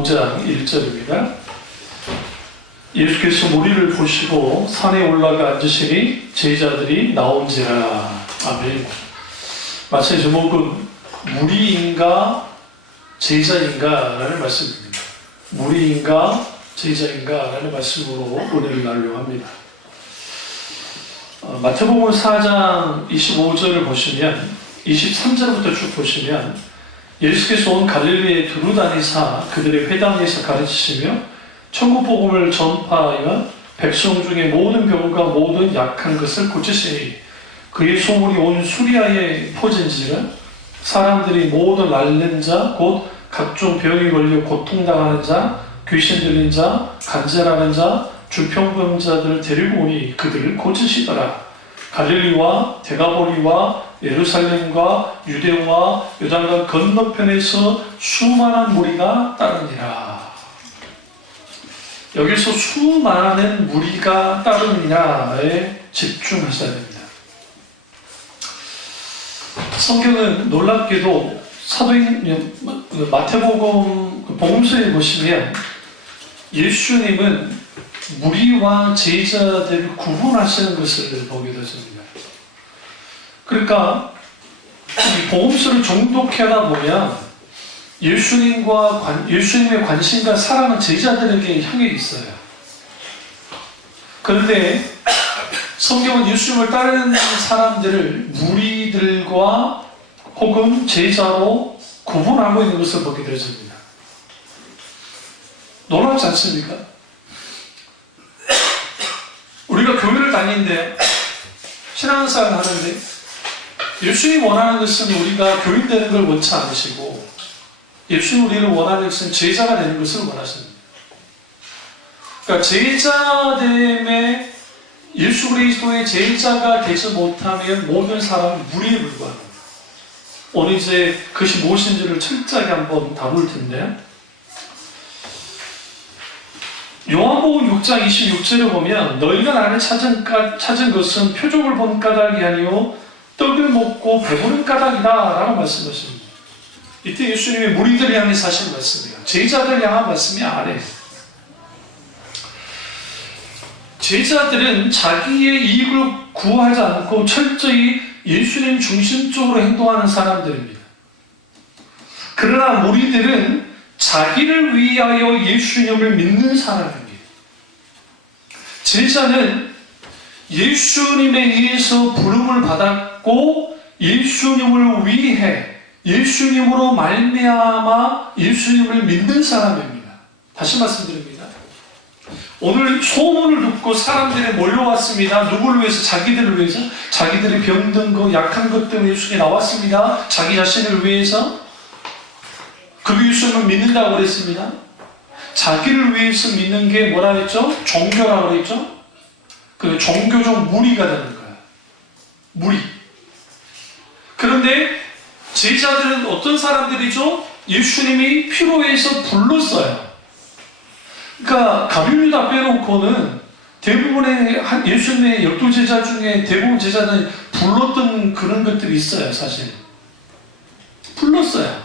5장 1절입니다. 예수께서 무리를 보시고 산에 올라가 앉으시니 제자들이 나온지라. 아멘. 말씀의 제목은 무리인가 제자인가 라는 말씀입니다. 무리인가 제자인가 라는 말씀으로 오늘 나누려고 합니다. 마태복음 4장 25절을 보시면 23절부터 쭉 보시면 예수께서 온 갈릴리에 두루 다니사 그들의 회당에서 가르치시며 천국 복음을 전파하여 백성 중에 모든 병과 모든 약한 것을 고치시니 그의 소문이 온 수리아에 퍼진지라. 사람들이 모든 앓는 자 곧 각종 병에 걸려 고통당하는 자, 귀신 들린 자, 간절하는 자, 주평병자들을 데리고 오니 그들을 고치시더라. 갈릴리와 데가보리와 예루살렘과 유대와 요단강 건너편에서 수많은 무리가 따르니라. 여기서 수많은 무리가 따르느냐에 집중하셔야 됩니다. 성경은 놀랍게도 사도행 마태복음 복음서에 보시면 예수님은 무리와 제자들을 구분하시는 것을 보게 되십니다. 그러니까 이 복음서를 정독해 하다 보면 예수님의 관심과 사랑은 제자들에게 향해 있어요. 그런데 성경은 예수님을 따르는 사람들을 무리들과 혹은 제자로 구분하고 있는 것을 보게 되십니다. 놀랍지 않습니까? 우리가 교회를 다니는데 신앙생활을 하는데 예수님이 원하는 것은 우리가 교인 되는 걸 원치 않으시고 예수님 우리를 원하는 것은 제자가 되는 것을 원하십니다. 그러니까 제자됨에 예수 그리스도의 제자가 되지 못하면 모든 사람은 무리에 불과합니다. 오늘 이제 그것이 무엇인지를 철저하게 한번 다룰 텐데 요한복음 6장 26절을 보면 너희가 나를 찾은 것은 표적을 본 까닭이 아니요 떡을 먹고 배부른 까닭이다 라고 말씀하십니다. 이때 예수님이 무리들을 향해서 하신 말씀이에요. 제자들을 향한 말씀이 아니에요. 제자들은 자기의 이익을 구하지 않고 철저히 예수님 중심적으로 행동하는 사람들입니다. 그러나 무리들은 자기를 위하여 예수님을 믿는 사람입니다. 제자는 예수님에 의해서 부름을 받았고 예수님을 위해 예수님으로 말미암아 예수님을 믿는 사람입니다. 다시 말씀드립니다. 오늘 소문을 듣고 사람들이 몰려왔습니다. 누구를 위해서? 자기들을 위해서. 자기들이 병든 것, 약한 것 때문에 예수님이 나왔습니다. 자기 자신을 위해서. 그 예수님을 믿는다고 그랬습니다. 자기를 위해서 믿는 게 뭐라 했죠? 종교라고 그랬죠? 그 종교적 무리가 되는 거예요. 무리. 그런데 제자들은 어떤 사람들이죠? 예수님이 필요해서 불렀어요. 그러니까 가룟유다 빼놓고는 대부분의 예수님의 12제자 중에 대부분 제자들이 불렀던 그런 것들이 있어요. 사실 불렀어요.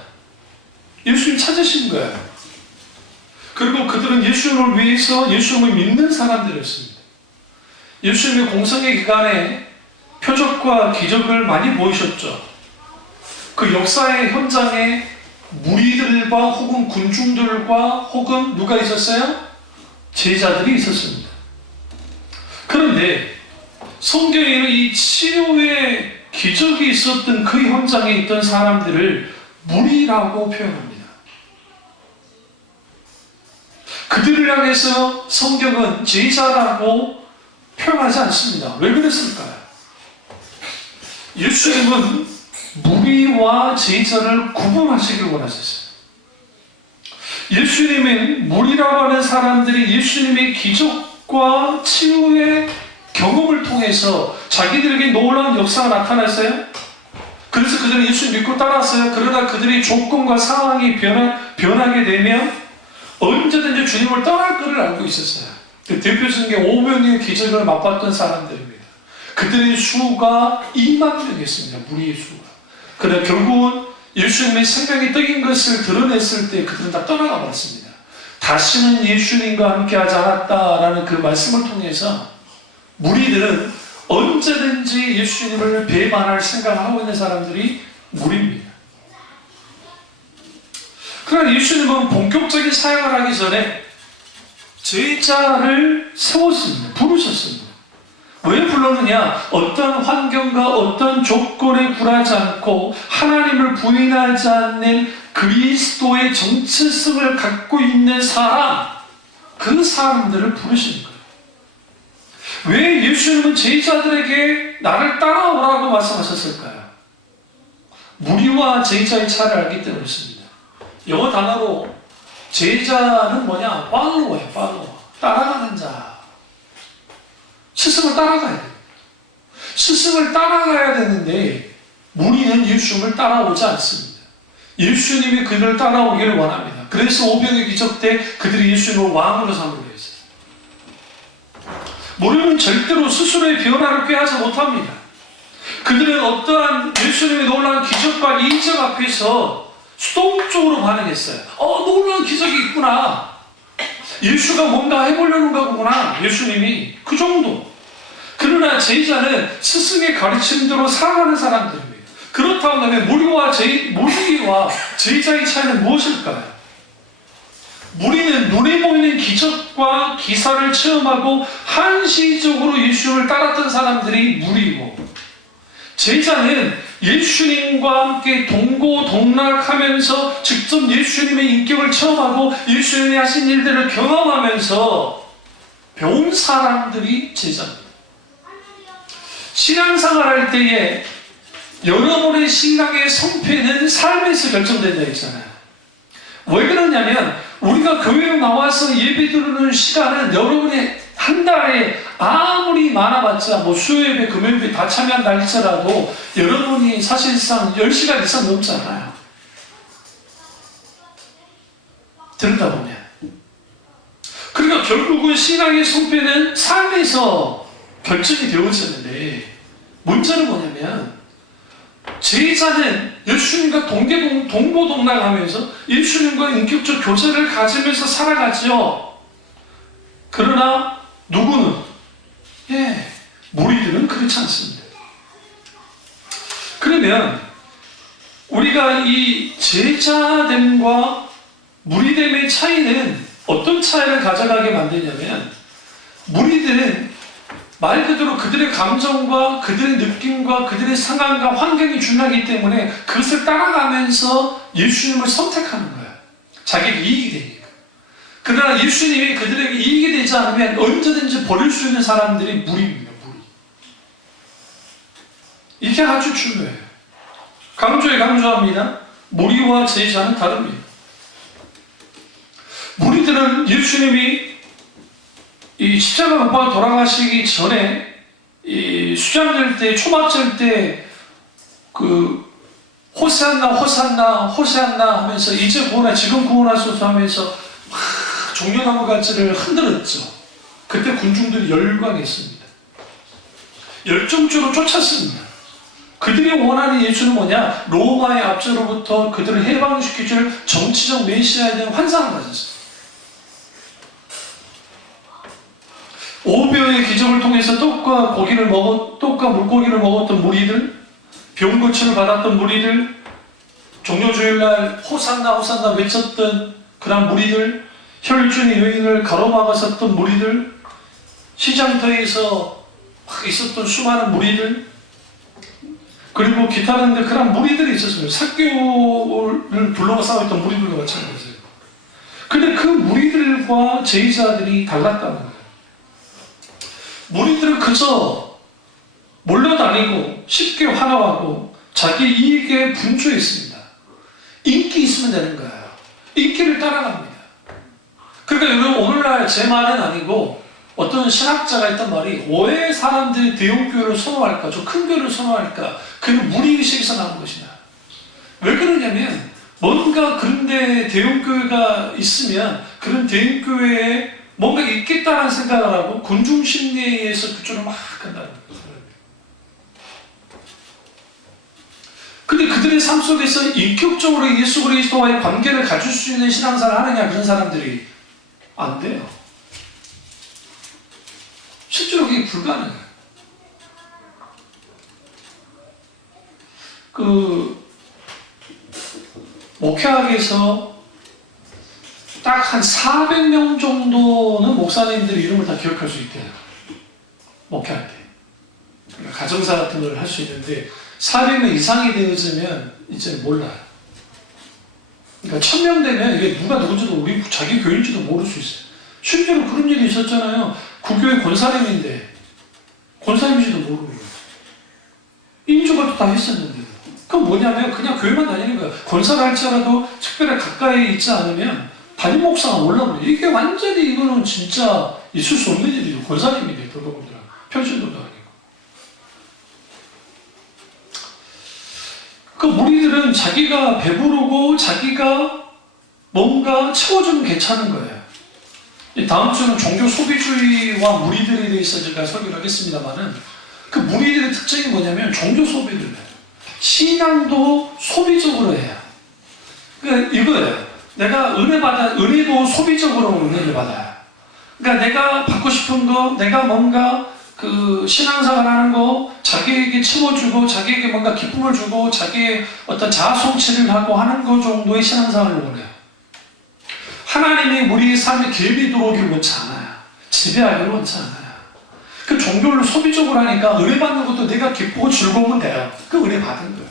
예수님 찾으신 거예요. 그리고 그들은 예수님을 위해서 예수님을 믿는 사람들이었습니다. 예수님의 공생의 기간에 표적과 기적을 많이 보이셨죠. 그 역사의 현장에 무리들과 혹은 군중들과 혹은 누가 있었어요? 제자들이 있었습니다. 그런데 성경에는 이 치유의 기적이 있었던 그 현장에 있던 사람들을 무리라고 표현합니다. 그들을 향해서 성경은 제자라고 표현하지 않습니다. 왜 그랬을까요? 예수님은 무리와 제자를 구분하시길 원하셨어요. 예수님은 무리라고 하는 사람들이 예수님의 기적과 치유의 경험을 통해서 자기들에게 놀라운 역사가 나타났어요. 그래서 그들은 예수 믿고 따랐어요. 그러다 그들의 조건과 상황이 변하게 되면 언제든지 주님을 떠날 것을 알고 있었어요. 그 대표적인 게 5명의 기적을 맛봤던 사람들입니다. 그들의 수가 2만 명이었습니다. 무리의 수가. 그러나 결국은 예수님의 생명의 떡인 것을 드러냈을 때 그들은 다 떠나가 버렸습니다. 다시는 예수님과 함께 하지 않았다라는 그 말씀을 통해서 무리들은 언제든지 예수님을 배반할 생각을 하고 있는 사람들이 무리입니다. 그러나 예수님은 본격적인 사역을 하기 전에 제자를 세웠습니다. 부르셨습니다. 왜 불렀느냐? 어떤 환경과 어떤 조건에 굴하지 않고 하나님을 부인하지 않는 그리스도의 정체성을 갖고 있는 사람, 그 사람들을 부르시는 거예요. 왜 예수님은 제자들에게 나를 따라오라고 말씀하셨을까요? 무리와 제자의 차이를 알기 때문에 그렇습니다. 영어 단어로 제자는 뭐냐? 팔로워예요. 팔로워. 따라가는 자. 스승을 따라가야 돼요. 스승을 따라가야 되는데 무리는 예수님을 따라오지 않습니다. 예수님이 그들을 따라오기를 원합니다. 그래서 오병의 기적 때 그들이 예수님을 왕으로 삼으려 했어요. 무리는 절대로 스스로의 변화를 꾀하지 못합니다. 그들은 어떠한 예수님의 놀라운 기적과 이적 앞에서 수동적으로 반응했어요. 놀라운 기적이 있구나. 예수가 뭔가 해보려는 거구나. 예수님이 그 정도. 그러나 제자는 스승의 가르침대로 살아가는 사람들입니다. 그렇다고 하면 무리와 제자의 차이는 무엇일까요? 무리는 눈에 보이는 기적과 기사를 체험하고 한시적으로 예수님을 따랐던 사람들이 무리고, 제자는 예수님과 함께 동고동락하면서 직접 예수님의 인격을 체험하고 예수님이 하신 일들을 경험하면서 배운 사람들이 제자입니다. 신앙생활 할 때에 여러분의 신앙의 성패는 삶에서 결정된다 했잖아요. 왜 그러냐면 우리가 교회에 나와서 예배 드리는 시간은 여러분이 한 달에 아무리 많아봤자 수요예배, 금요예배 다 참여한다 할지라도 여러분이 사실상 10시간 이상 넘잖아요. 들다 보면. 그러니까 결국은 신앙의 성패는 삶에서 결정이 되어지는데, 문제는 뭐냐면 제자는 예수님과 동고동락하면서 예수님과 인격적 교제를 가지면서 살아가죠. 그러나 누구는? 무리들은 그렇지 않습니다. 그러면 우리가 이 제자됨과 무리됨의 차이는 어떤 차이를 가져가게 만드냐면, 무리들은 말 그대로 그들의 감정과 그들의 느낌과 그들의 상황과 환경이 중요하기 때문에 그것을 따라가면서 예수님을 선택하는 거예요. 자기에게 이익이 되니까. 그러나 예수님이 그들에게 이익이 되지 않으면 언제든지 버릴 수 있는 사람들이 무리입니다. 무리. 이게 아주 중요해요. 강조합니다. 무리와 제자는 다릅니다. 무리들은 예수님이 이 십자가 못 박아 돌아가시기 전에 이 수장될 때, 초막절 때 호산나 호산나 호산나 하면서 이제 구원하 지금 구원하소서 하면서 종려나무 가지를 흔들었죠. 그때 군중들이 열광했습니다. 열정적으로 쫓았습니다. 그들이 원하는 예수는 뭐냐? 로마의 압제로부터 그들을 해방시켜줄 정치적 메시아에 대한 환상을 가졌습니다. 오병의 기적을 통해서 떡과 물고기를 먹었던 무리들, 병 고침을 받았던 무리들, 종료주일날 호산나 호산나 외쳤던 그런 무리들, 혈중의 여인을 가로막았었던 무리들, 시장터에서 있었던 수많은 무리들, 그리고 기타 등등 그런 무리들이 있었습니다. 삭개오를 불러가 싸웠던 무리들과 마찬가지예요. 근데 그 무리들과 제자들이 달랐다는 거예요. 무리들은 그저 몰려다니고 쉽게 환호하고 자기 이익에 분주했습니다. 인기 있으면 되는 거예요. 인기를 따라갑니다. 그러니까 여러분, 오늘날 제 말은 아니고 어떤 신학자가 했던 말이, 왜 사람들이 대형교회를 선호할까, 좀 큰 교회를 선호할까, 그는 무리의식에서 나온 것이다. 왜 그러냐면 뭔가 그런데 대형교회가 있으면 그런 대형교회에 뭔가 있겠다는 생각을 하고 군중 심리에 의해서 그쪽으로 막 간다는 거예요. 근데 그들의 삶 속에서 인격적으로 예수 그리스도와의 관계를 가질 수 있는 신앙생활을 하느냐, 그런 사람들이 안 돼요. 실제로 그게 불가능해요. 목회학에서 딱 한 400명 정도는 목사님들 이름을 다 기억할 수 있대요. 목회할 때. 그러니까 가정사 같은 걸 할 수 있는데 400명 이상이 되어지면 이제 몰라요. 그러니까 1000명 되면 이게 누가 누군지도 우리 자기 교인지도 모를 수 있어요. 실제로 그런 일이 있었잖아요. 그 교회 권사님인데 권사님인지도 모르고 인조가 다 했었는데 그건 뭐냐면 그냥 교회만 다니는 거야. 권사를 할지라도 특별히 가까이 있지 않으면 담임 목사가 몰라버려요. 이게 완전히 이거는 진짜 있을 수 없는 일이죠. 권사님인데 돌아보더라. 평신도도 아니고. 그 무리들은 자기가 배부르고 자기가 뭔가 채워주면 괜찮은 거예요. 다음 주는 종교 소비주의와 무리들에 대해서 제가 설교를 하겠습니다만은 그 무리들의 특징이 뭐냐면 종교 소비를 해요. 신앙도 소비적으로 해요. 그러니까 이거예요. 내가 은혜도 소비적으로 은혜를 받아요. 그러니까 내가 받고 싶은 거, 내가 뭔가 그 신앙생활 하는 거, 자기에게 채워주고, 자기에게 뭔가 기쁨을 주고, 자기의 어떤 자아 성취를 하고 하는 거 정도의 신앙생활을 원해요. 하나님이 우리의 삶에 개입이 들어오기를 원치 않아요. 지배하기를 원치 않아요. 그 종교를 소비적으로 하니까 은혜 받는 것도 내가 기쁘고 즐거우면 돼요. 그 은혜 받은 거예요.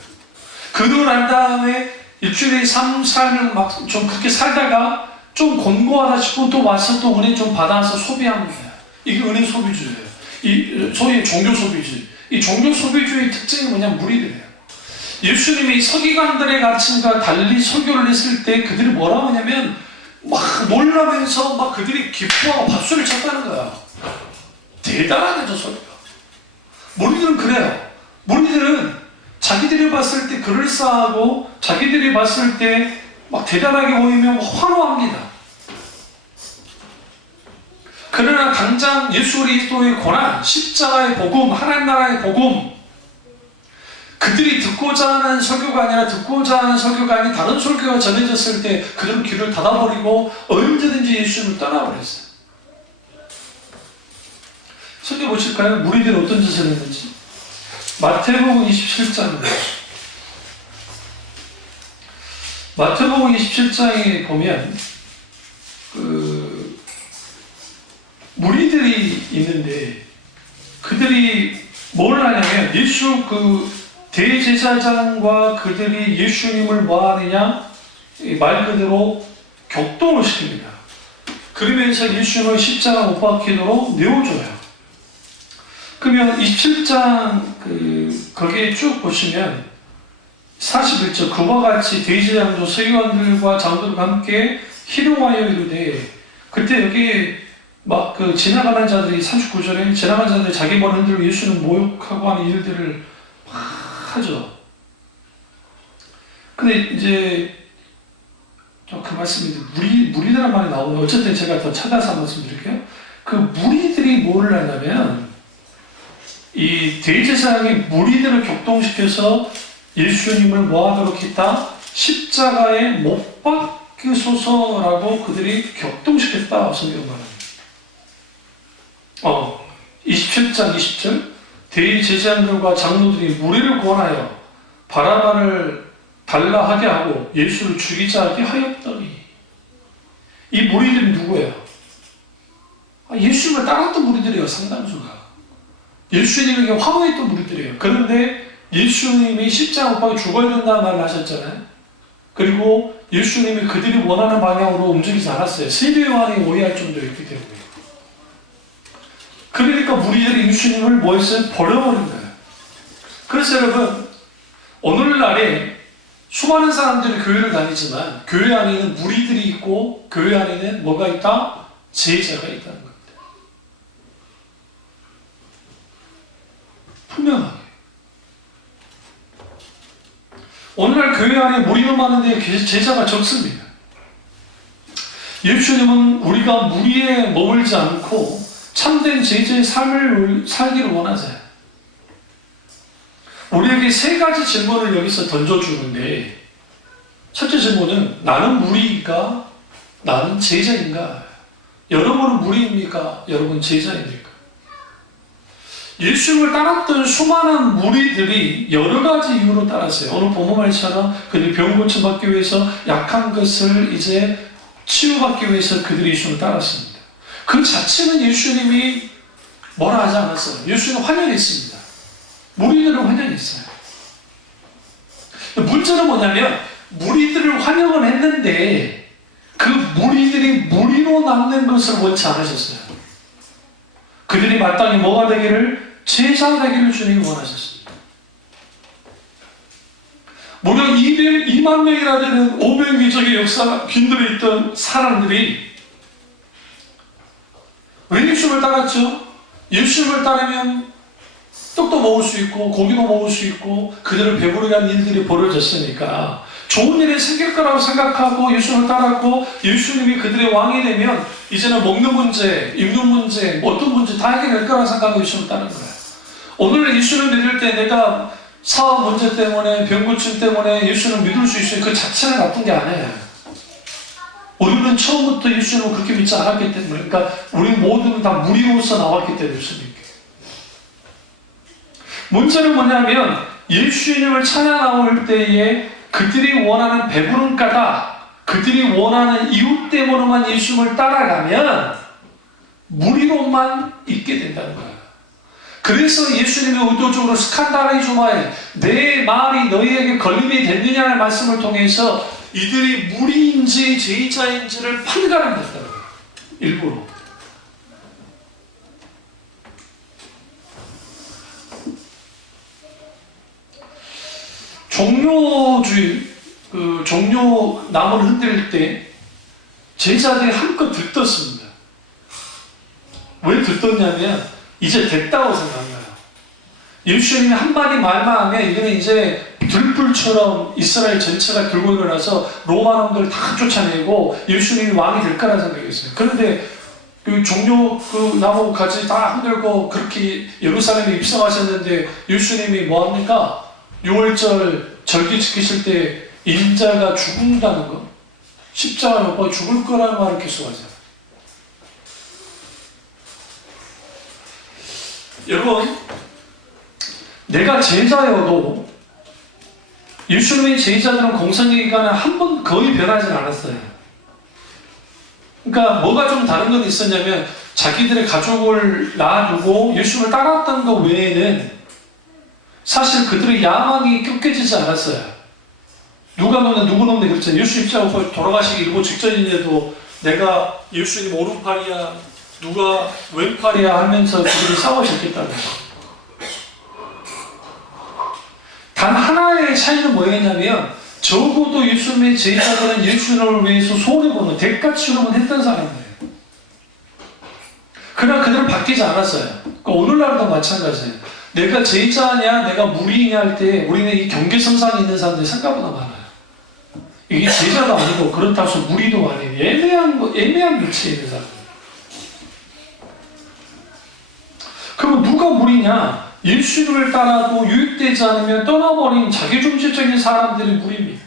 그러고 난 다음에 일주일에 삶을 막 좀 그렇게 살다가 좀 곤고하다 싶으면 또 와서 또 은혜 좀 받아서 소비하는 거예요. 이게 은혜 소비주의예요. 이 소위 종교 소비주의. 이 종교 소비주의의 특징이 뭐냐면 무리들이에요. 예수님이 서기관들의 가르침과 달리 설교를 했을 때 그들이 뭐라고 하냐면 막 놀라면서 막 그들이 기뻐하고 박수를 쳤다는 거야. 대단한 거죠, 설교가. 무리들은 그래요. 무리들은 자기들이 봤을 때 그럴싸하고 자기들이 봤을 때 막 대단하게 보이면 환호합니다. 그러나 당장 예수 그리스도의 고난, 십자가의 복음, 하나님 나라의 복음, 그들이 듣고자 하는 설교가 아니라 듣고자 하는 설교가 아닌 다른 설교가 전해졌을 때 그들은 귀를 닫아버리고 언제든지 예수님을 떠나버렸어요. 설교 보실까요? 무리들이 어떤 짓을 했는지. 마태복음 27장입니다. 마태복음 27장에 보면 무리들이 있는데 그들이 뭘 하냐면 예수 대제사장과 그들이 예수님을 뭐 하느냐 말 그대로 격동을 시킵니다. 그러면서 예수님을 십자가 못 박히도록 내어줘요. 그러면 27장 거기에 쭉 보시면 41절 그와 같이 대제사장도 서기관들과 장로들과 함께 희롱하여 이르되 그때 여기 막 지나가는 자들이 39절에 지나가는 자들이 자기 머리 흔들고 예수는 모욕하고 하는 일들을 막 하죠. 근데 이제 그 말씀이 무리들한 말이 나오는데 어쨌든 제가 더 찾아서 말씀드릴게요. 그 무리들이 뭐를 하냐면 이 대제사장이 무리들을 격동시켜서 예수님을 뭐하도록 했다? 십자가에 못 박히소서라고 그들이 격동시켰다. 성경 말합니다. 27장 20절 대제사장들과 장로들이 무리를 권하여 바라바를 달라 하게 하고 예수를 죽이자 하게 하였더니 이 무리들이 누구예요? 예수님을 따랐던 무리들이에요. 상당수가. 예수님에게 환호했던 무리들이에요. 그런데 예수님이 십자가 못 박혀 죽어야 된다는 말을 하셨잖아요. 그리고 예수님이 그들이 원하는 방향으로 움직이지 않았어요. 세례요한이 오해할 정도였기 때문에. 그러니까 무리들이 예수님을 뭐 했어요? 버려버린 거예요. 그래서 여러분 오늘날에 수많은 사람들이 교회를 다니지만 교회 안에는 무리들이 있고 교회 안에는 뭐가 있다? 제자가 있다는 겁니다. 분명하게. 오늘날 교회 안에 무리는 많은데 제자가 적습니다. 예수님은 우리가 무리에 머물지 않고 참된 제자의 삶을 살기를 원하세요. 우리에게 세 가지 질문을 여기서 던져주는데 첫째 질문은 나는 무리인가? 나는 제자인가? 여러분은 무리입니까? 여러분 제자입니까? 예수님을 따랐던 수많은 무리들이 여러 가지 이유로 따랐어요. 오늘 본문 말처럼 그들이 병 고침받기 위해서, 약한 것을 이제 치유받기 위해서 그들이 예수님을 따랐습니다. 그 자체는 예수님이 뭐라 하지 않았어요. 예수님은 환영했습니다. 무리들은 환영했어요. 문제는 뭐냐면 무리들을 환영은 했는데 그 무리들이 무리로 남는 것을 원치 않으셨어요. 그들이 마땅히 뭐가 되기를? 제자 되기를 주님이 원하셨습니다. 무려 2만 명이나 되는 500미적의 역사가 빈들에 있던 사람들이 왜 예수님을 따랐죠? 예수님을 따르면 떡도 먹을 수 있고 고기도 먹을 수 있고 그들을 배부르게 한 일들이 벌어졌으니까 좋은 일이 생길 거라고 생각하고 예수님을 따랐고, 예수님이 그들의 왕이 되면 이제는 먹는 문제, 입는 문제, 어떤 문제 다 해결될 거라고 생각하고 예수님을 따른 거예요. 오늘 예수님을 믿을 때 내가 사업 문제 때문에, 병 고침 때문에 예수님을 믿을 수 있어요. 그 자체는 나쁜 게 아니에요. 우리는 처음부터 예수님을 그렇게 믿지 않았기 때문에, 그러니까 우리 모두는 다 무리로서 나왔기 때문에 예수님께. 문제는 뭐냐면 예수님을 찾아 나올 때에 그들이 원하는 배부른가다, 그들이 원하는 이유 때문에만 예수님을 따라가면 무리로만 있게 된다는 거예요. 그래서 예수님이 의도적으로 스칸다라이조마에 내 말이 너희에게 걸림이 됐느냐는 말씀을 통해서 이들이 무리인지 제자인지를 판가름했다는 거예요. 일부러. 종료주의, 종료 나무를 흔들 때 제자들이 한껏 들떴습니다. 왜 들떴냐면 이제 됐다고 생각한 거예요. 예수님이 한마디 말만 하면 이거는 이제 들불처럼 이스라엘 전체가 들고 일어나서 로마 놈들을 다 쫓아내고 예수님이 왕이 될 거라 생각했어요. 그런데 그 종료 그 나무 가지 다 흔들고 그렇게 예루살렘에 입성하셨는데 예수님이 뭐합니까? 6월절 절기 지키실 때 인자가 죽는다는 거, 십자가 못 박아 죽을 거라는 말을 계속하잖아요. 여러분, 내가 제자여도 예수님의 제자들은 공생의 기간에 한 번 거의 변하지 않았어요. 그러니까 뭐가 좀 다른 건 있었냐면 자기들의 가족을 놔두고 예수님을 따랐던 것 외에는 사실 그들의 야망이 꺾여지지 않았어요. 누가 너는 누구 놈네 그랬잖아요. 예수님 입장하고 돌아가시기 일보 직전인데도 내가 예수님 오른팔이야, 누가 왼팔이야 하면서 그들이 싸우셨겠다는 거예요. 단 하나의 차이는 뭐였냐면 적어도 예수님의 제자들은 예수님을 위해서 손해보는 대가치료만 했던 사람들이에요. 그러나 그들은 바뀌지 않았어요. 그러니까 오늘날도 마찬가지예요. 내가 제자냐 내가 무리냐 할 때 우리는 이 경계선상에 있는 사람들이 생각보다 많아요. 이게 제자도 아니고 그렇다고 해서 무리도 아니고 애매한 위치에 있는 사람들. 그러면 누가 무리냐? 예수님을 따라도 유익되지 않으면 떠나버린 자기중심적인 사람들이 무리입니다.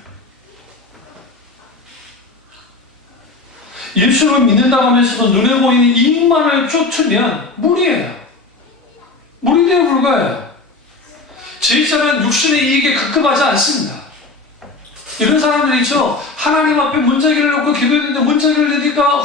예수를 믿는다고 하면서도 눈에 보이는 이익만을 쫓으면 무리예요. 무리되어 불과해요. 제자는 육신의 이익에 급급하지 않습니다. 이런 사람들이 있죠. 하나님 앞에 문제기를 놓고 기도했는데 문제기를 내니까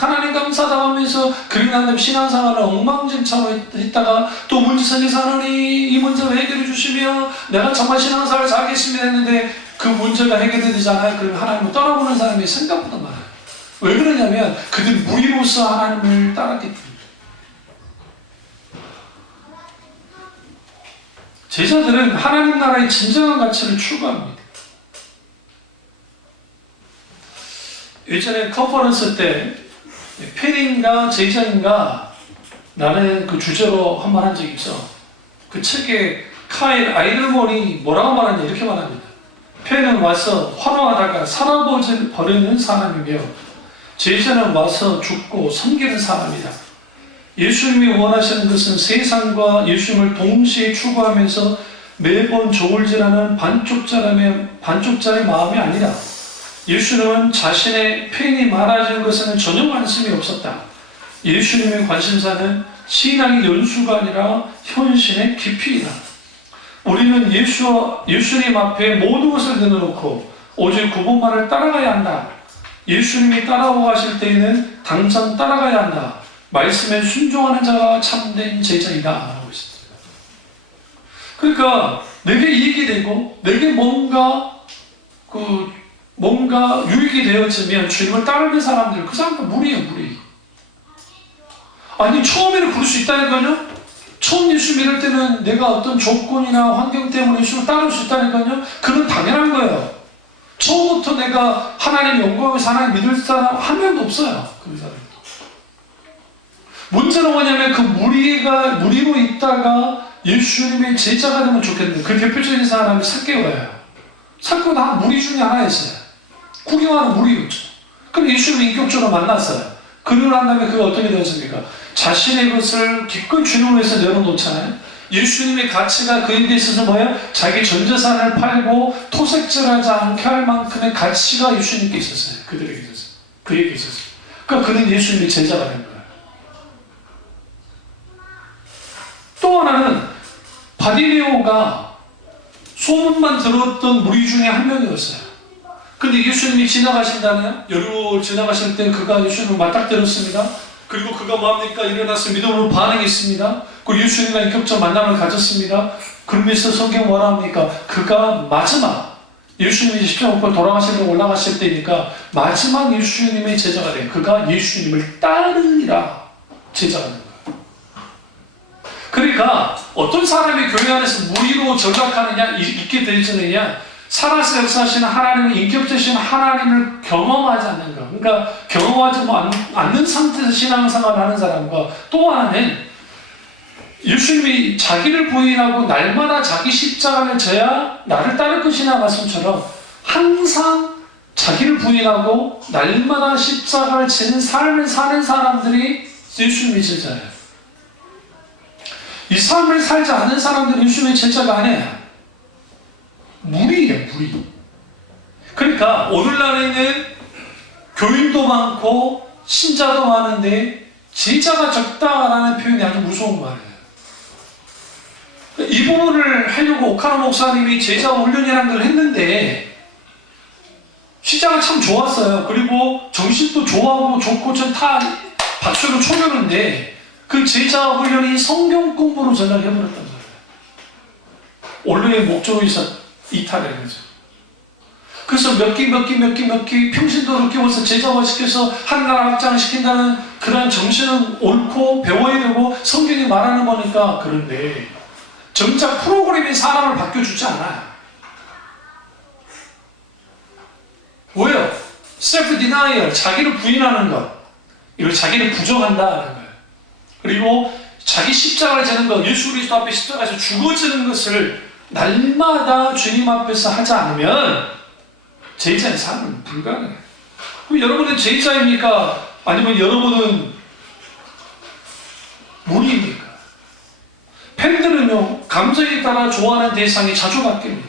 하나님 감사하다 하면서 그리고 난 다음에 신앙생활을 엉망진창으로 했다가 또 문제 생겨서 하나님 이 문제를 해결해 주시며 내가 정말 신앙생활을 잘하겠습니다 했는데 그 문제가 해결되지 않아요. 그러면 하나님을 떠나보는 사람이 생각보다 많아요. 왜 그러냐면 그들 무리로서 하나님을 따랐기 때문에. 제자들은 하나님 나라의 진정한 가치를 추구합니다. 예전에 컨퍼런스 때 팬인가 제자인가 나는 그 주제로 한 말 한 적 있죠. 그 책에 카일 아이들몬이 뭐라고 말하냐 이렇게 말합니다. 팬은 와서 환호하다가 살아버리는 사람이며 제자는 와서 죽고 섬기는 사람이다. 예수님이 원하시는 것은 세상과 예수님을 동시에 추구하면서 매번 저울질하는 반쪽짜리 마음이 아니라 예수님은 자신의 폐인이 많아지는 것에는 전혀 관심이 없었다. 예수님의 관심사는 신앙의 연수가 아니라 현신의 깊이이다. 우리는 예수님 앞에 모든 것을 내놓고 오직 그분만을 따라가야 한다. 예수님이 따라오고 가실 때에는 당장 따라가야 한다. 말씀에 순종하는 자가 참된 제자이다 라고 있습니다. 그러니까 내게 이익이 되고 내게 뭔가 유익이 되어지면 주님을 따르는 사람들, 그 사람들 무리예요, 무리. 아니, 처음에는 그럴 수 있다니까요. 처음 예수 믿을 때는 내가 어떤 조건이나 환경 때문에 예수를 따를 수 있다니까요. 그건 당연한 거예요. 처음부터 내가 하나님 영광에서 하나님 믿을 사람 한 명도 없어요. 그 사람. 문제는 뭐냐면 그 무리로 있다가 예수님의 제자가 되면 좋겠는데 그 대표적인 사람이 삭개오예요. 삭개오 다 무리 중에 하나였어요. 구경하는 무리였죠. 그럼 예수님을 인격적으로 만났어요. 그러고 난 다음에 그가 어떻게 되었습니까? 자신의 것을 기꺼이 주님을 위해서 내려놓잖아요. 예수님의 가치가 그에게 있어서 뭐예요? 자기 전 재산을 팔고 토색질하지 않게 할 만큼의 가치가 예수님께 있었어요. 그들에게 있었어요. 그에게 있었어요. 그러니까 그는 예수님의 제자가 된 거예요. 또 하나는 바디메오가 소문만 들었던 무리 중에 한 명이었어요. 근데 예수님이 지나가신다네요. 여리고 지나가실 때 그가 예수님을 맞닥뜨렸습니다. 그리고 그가 뭐합니까? 일어나서 믿음으로 반응했습니다. 그리고 예수님과 인격적 만남을 가졌습니다. 그러면서 성경 뭐라 합니까? 그가 마지막 예수님이 십자가 못 돌아가시려고 올라가실 때니까 마지막 예수님의 제자가 돼. 그가 예수님을 따르니라 제자가 된 거예요. 그러니까 어떤 사람이 교회 안에서 무리로 전락하느냐, 있게 되느냐, 살아서 역사하시는 하나님을, 인격되신 하나님을 경험하지 않는 것. 그러니까 경험하지 않는 상태에서 신앙생활을 하는 사람과 또 하나는 예수님이 자기를 부인하고 날마다 자기 십자가를 져야 나를 따를 것이냐 말씀처럼 항상 자기를 부인하고 날마다 십자가를 지는 삶을 사는 사람들이 예수님의 제자예요. 이 삶을 살지 않은 사람들은 예수님의 제자가 아니에요. 무리예요, 무리. 그러니까 오늘날에는 교인도 많고 신자도 많은데 제자가 적다라는 표현이 아주 무서운 말이에요. 이 부분을 하려고 오카노 목사님이 제자 훈련이라는 걸 했는데 시작은 참 좋았어요. 그리고 정신도 좋아하고 좋고 전 다 박수로 쳐주는데 그 제자 훈련이 성경 공부로 전락해버렸단 말이에요. 원래의 목적이 이탈해 거죠. 그래서 몇 기 평신도를 끼워서 제자화시켜서 한 나라 확장을 시킨다는 그런 정신은 옳고 배워야 되고 성경이 말하는 거니까. 그런데 정작 프로그램이 사람을 바뀌어주지 않아요. 왜요? 셀프 디나이얼, 자기를 부인하는 것, 이걸 자기를 부정한다는 거예요. 그리고 자기 십자가를 지는 것, 예수 그리스도 앞에 십자가에서 죽어지는 것을 날마다 주님 앞에서 하지 않으면 제자의 삶은 불가능해요. 그럼 여러분은 제자입니까? 아니면 여러분은 무리입니까? 팬들은요, 감정에 따라 좋아하는 대상이 자주 바뀝니다.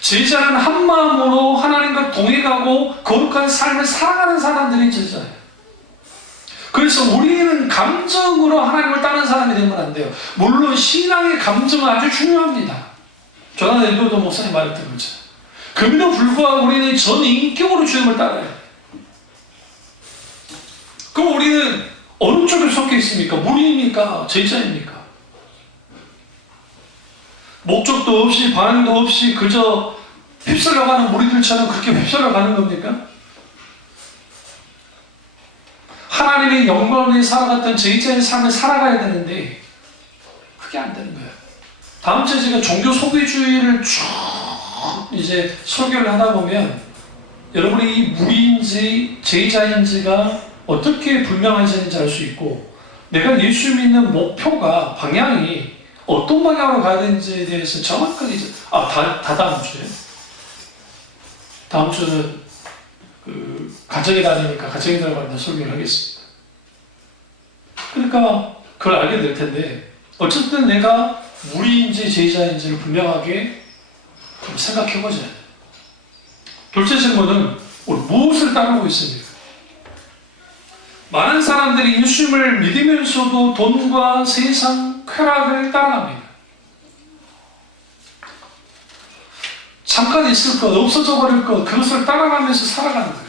제자는 한 마음으로 하나님과 동행하고 거룩한 삶을 살아가는 사람들이 제자예요. 그래서 우리는 감정으로 하나님을 따르는 사람이 되면 안 돼요. 물론 신앙의 감정은 아주 중요합니다. 조난 에드워드 목사님 말했던 거죠. 그럼에도 불구하고 우리는 전 인격으로 주님을 따라요. 그럼 우리는 어느 쪽에 속해 있습니까? 무리입니까? 제자입니까? 목적도 없이 반응도 없이 그저 휩쓸려가는 무리들처럼 그렇게 휩쓸려가는 겁니까? 하나님의 영광을 살아갔던 제자의 삶을 살아가야 되는데 그게 안 되는 거예요. 다음 주에 제가 종교 소비주의를 쭉 이제 설교를 하다 보면 여러분이 이 무리인지 제자인지가 어떻게 분명해지는지 알 수 있고 내가 예수 믿는 목표가 방향이 어떤 방향으로 가야 되는지에 대해서 정확하게 이제 다음 주에 다음 주는 가정에 다니니까 가정에 들어가는 설교를 하겠습니다. 그러니까 그걸 알게 될 텐데 어쨌든 내가 무리인지 제자인지를 분명하게 좀 생각해 보자. 둘째 질문은 우리 무엇을 따르고 있습니까? 많은 사람들이 예수님을 믿으면서도 돈과 세상, 쾌락을 따라갑니다. 잠깐 있을 것, 없어져 버릴 것, 그것을 따라가면서 살아가는 거예요.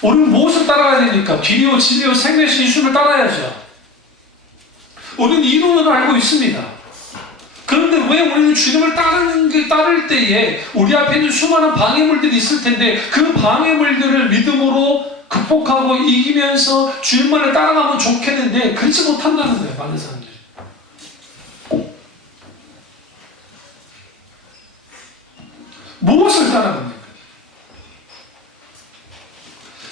우리는 무엇을 따라가야 되니까? 길이요, 진리요, 생명이신 예수님을 따라야죠. 우리는 이론을 알고 있습니다. 그런데 왜 우리는 주님을 따를 때에 우리 앞에 있는 수많은 방해물들이 있을 텐데 그 방해물들을 믿음으로 극복하고 이기면서 주님만을 따라가면 좋겠는데 그렇지 못한다는 거예요. 많은 사람들이. 무엇을 따라갑니까?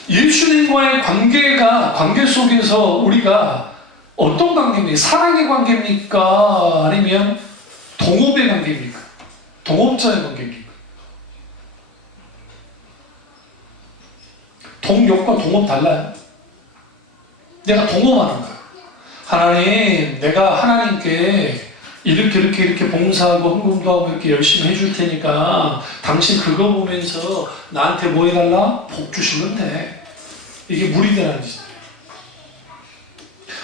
예수님과의 관계 속에서 우리가 어떤 관계입니까? 사랑의 관계입니까? 아니면 동업의 관계입니까? 동업자의 관계입니까? 동역과 동업 달라요. 내가 동업하는 거야. 하나님, 내가 하나님께 이렇게 봉사하고 헌금도 하고 이렇게 열심히 해줄 테니까 당신 그거 보면서 나한테 뭐 해달라? 복 주시면 돼. 이게 무리들하는 짓이에요.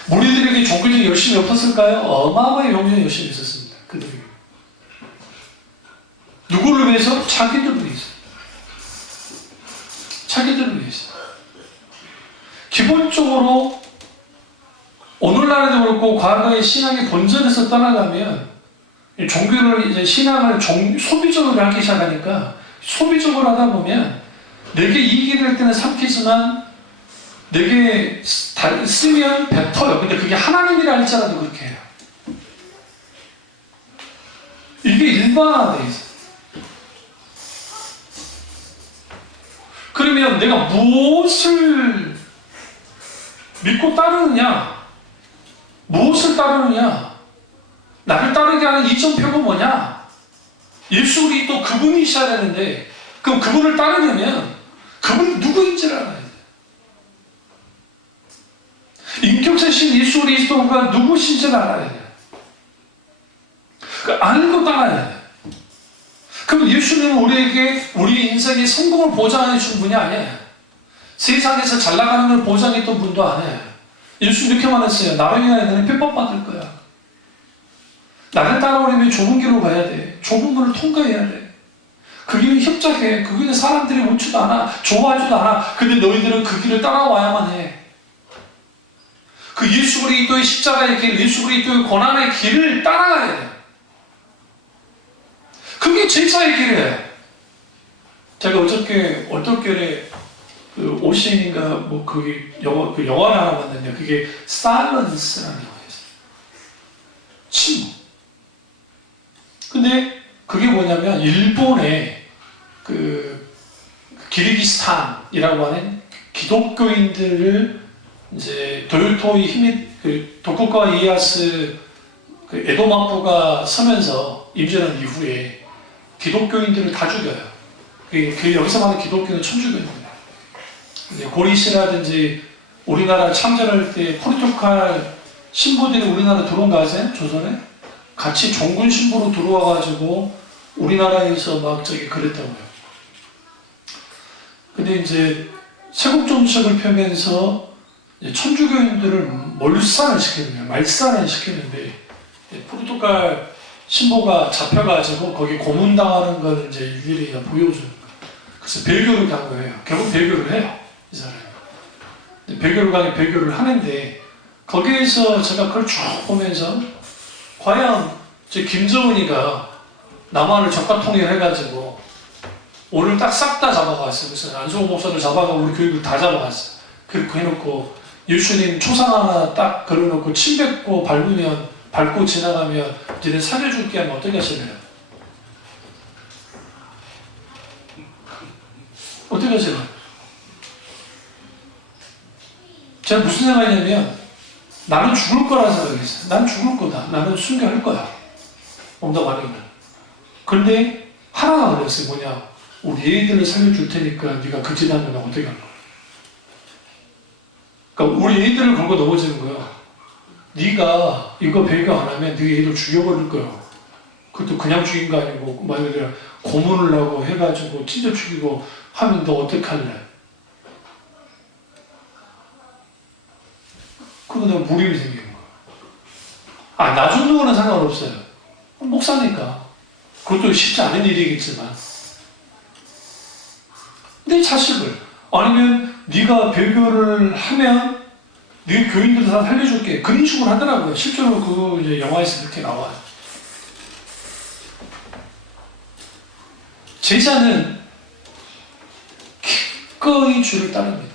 무리들에게 종교적인 열심히 없었을까요? 어마어마하게 종교적인 열심히 있었습니다. 그들에게. 누구를 위해서? 자기들을 위해서. 자기들을 위해서. 기본적으로 오늘날에도 그렇고 과거의 신앙의 본질에서 떠나가면 종교를 이제 신앙을 소비적으로 하기 시작하니까 소비적으로 하다 보면 내게 이익이 될 때는 삼키지만 내게 쓰면 뱉어요. 근데 그게 하나님이라 할지라도 그렇게 해요. 이게 일반화되어 있어요. 그러면 내가 무엇을 믿고 따르느냐? 무엇을 따르느냐? 나를 따르게 하는 이점표가 뭐냐? 예수 그리스도 그분이셔야 되는데 그럼 그분을 따르려면 그분이 누구인지를 알아야 돼. 인격자신 예수 그리스도가 누구신지를 알아야 돼. 알고 따라야 돼. 그럼 예수님은 우리에게 우리 인생의 성공을 보장해 준 분이 아니에요. 세상에서 잘 나가는 걸 보장했던 분도 아니에요. 예수 이렇게 말했어요. 나로 인하여 너는 핍박받을 거야. 나를 따라오려면 좁은 길로 가야 돼. 좁은 문을 통과해야 돼. 그 길은 협착해. 그 길은 사람들이 옳지도 않아. 좋아하지도 않아. 근데 너희들은 그 길을 따라와야만 해. 그 예수 그리스도의 십자가의 길, 예수 그리스도의 고난의 길을 따라가야 돼. 그게 제자의 길이에요. 제가 어저께 어떤 교회 그 오신인가 뭐 그게 영화를 하나 봤는데 그게 사일런스라는 영화였어요. 침묵. 근데 그게 뭐냐면 일본의 그 기르기스탄이라고 하는 기독교인들을 이제 도요토미 그 도쿠가와 이에야스 그 에도마부가 서면서 임전한 이후에 기독교인들을 다 죽여요. 그 여기서 말하는 기독교는 천주교입니다. 고리시라든지 우리나라 참전할 때 포르투갈 신부들이 우리나라 들어온 거 아세요? 조선에? 같이 종군 신부로 들어와가지고 우리나라에서 막 그랬다고요. 근데 이제 세국 정책을 펴면서 천주교인들을 몰산을 시키는 거예요. 말산을 시키는데 포르투갈 신부가 잡혀가지고 거기 고문당하는 걸 이제 유일히 보여주는 거예요. 그래서 배교를 간 거예요. 결국 배교를 해요. 이 사람이. 배교를 가긴 배교를 하는데 거기에서 제가 그걸 쭉 보면서 과연 김정은이가 남한을 적화통일해가지고 오늘 딱 싹 다 잡아갔어요. 그래서 안성호 목사를 잡아가고 우리 교육을 다 잡아갔어요. 그렇게 해놓고 예수님 초상 하나 딱 걸어놓고 침 뱉고 밟고 지나가면 이제 살려줄게 하면 어떻게 하실래요? 어떻게 하실래요? 제가 무슨 생각이냐면 나는 죽을 거라 생각했어요. 난 죽을 거다. 나는 순교할 거야. 온다 말이면. 그런데 하나가 그랬어요. 뭐냐? 우리 애들을 살려줄 테니까 네가 그 짓하면 어떻게 할 거야? 그러니까 우리 애들을 걸고 넘어지는 거야. 네가 이거 배교 안 하면 네 애들 죽여버릴 거야. 그것도 그냥 죽인 거 아니고 말 그대로 고문을 하고 해가지고 찢어 죽이고 하면 너 어떡할래? 그러고 내가 무림이 생기는 거야. 나 죽는 거는 상관없어요. 목사니까. 그것도 쉽지 않은 일이겠지만. 내 자식을, 아니면 네가 배교를 하면 네 교인들 다 살려줄게. 그런 식으로 하더라고요. 실제로 그 이제 영화에서 그렇게 나와요. 제자는 기꺼이 주를 따릅니다.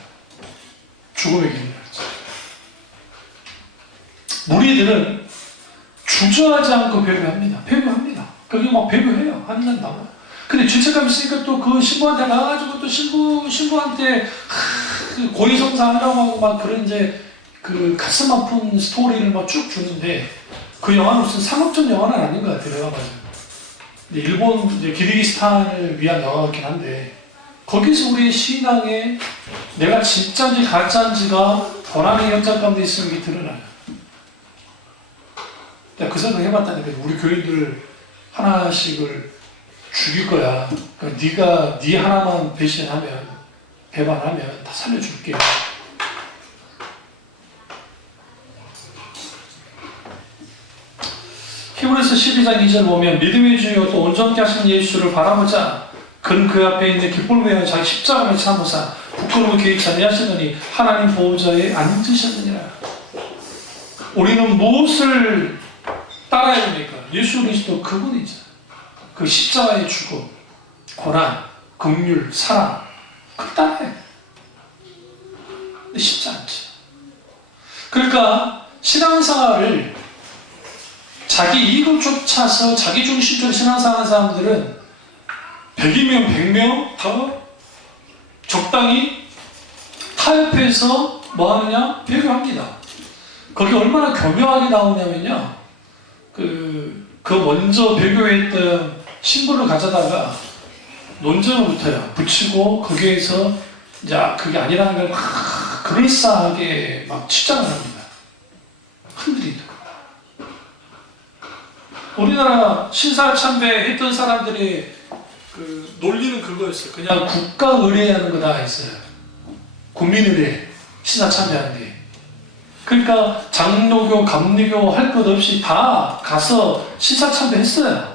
죽음의 길을 알지. 무리들은 주저하지 않고 배교합니다. 배교합니다. 그게 막 배교해요. 하는 날 나와요. 근데 죄책감 있으니까 또 그 신부한테 나가가지고 또 신부한테 고해성사 하려고 하고 막 그런 이제 그 가슴 아픈 스토리를 막 쭉 주는데 그 영화는 무슨 상업적 영화는 아닌 것 같아요. 내가 봐서. 일본 이제 기르기스탄을 위한 영화 같긴 한데 거기서 우리의 신앙에 내가 진짜인지 가짜인지가 권한의 현장 가운데 있으면 이게 드러나요. 내가 그 생각 해봤다니까 우리 교인들 하나씩을 죽일 거야. 그러니까 네가 네 하나만 배신하면 배반하면 다 살려줄게. 히브리서 12장 2절 보면 믿음의 주여 또 온전케 하신 예수를 바라보자. 그는 그 앞에 있는 기쁨을 위하여 자기 십자가를 참으사 부끄러움을 개의치 아니하시더니 하나님 보호자에 앉으셨느니라. 우리는 무엇을 따라야 됩니까? 예수 그리스도 그분이죠. 그 십자가의 죽음, 고난, 긍휼, 사랑 그걸 따라야 돼. 근데 쉽지 않죠. 그러니까 신앙생활을 자기 이익을 쫓아서 자기 중심적으로 신앙생활하는 사람들은 100이면 100명 다 적당히 타협해서 뭐 하느냐? 배교합니다. 거기 얼마나 교묘하게 나오냐면요. 그 먼저 배교했던 신부를 가져다가 논쟁을 붙어요. 붙이고 거기에서 이제 그게 아니라는 걸 막 그럴싸하게 막 주장을 합니다. 흔들리는 거. 우리나라 신사참배 했던 사람들이 그 논리는 그거였어요. 그냥 국가 의례하는 거다 했어요. 국민 의례, 신사참배하는 게. 그러니까 장로교, 감리교 할 것 없이 다 가서 신사참배 했어요.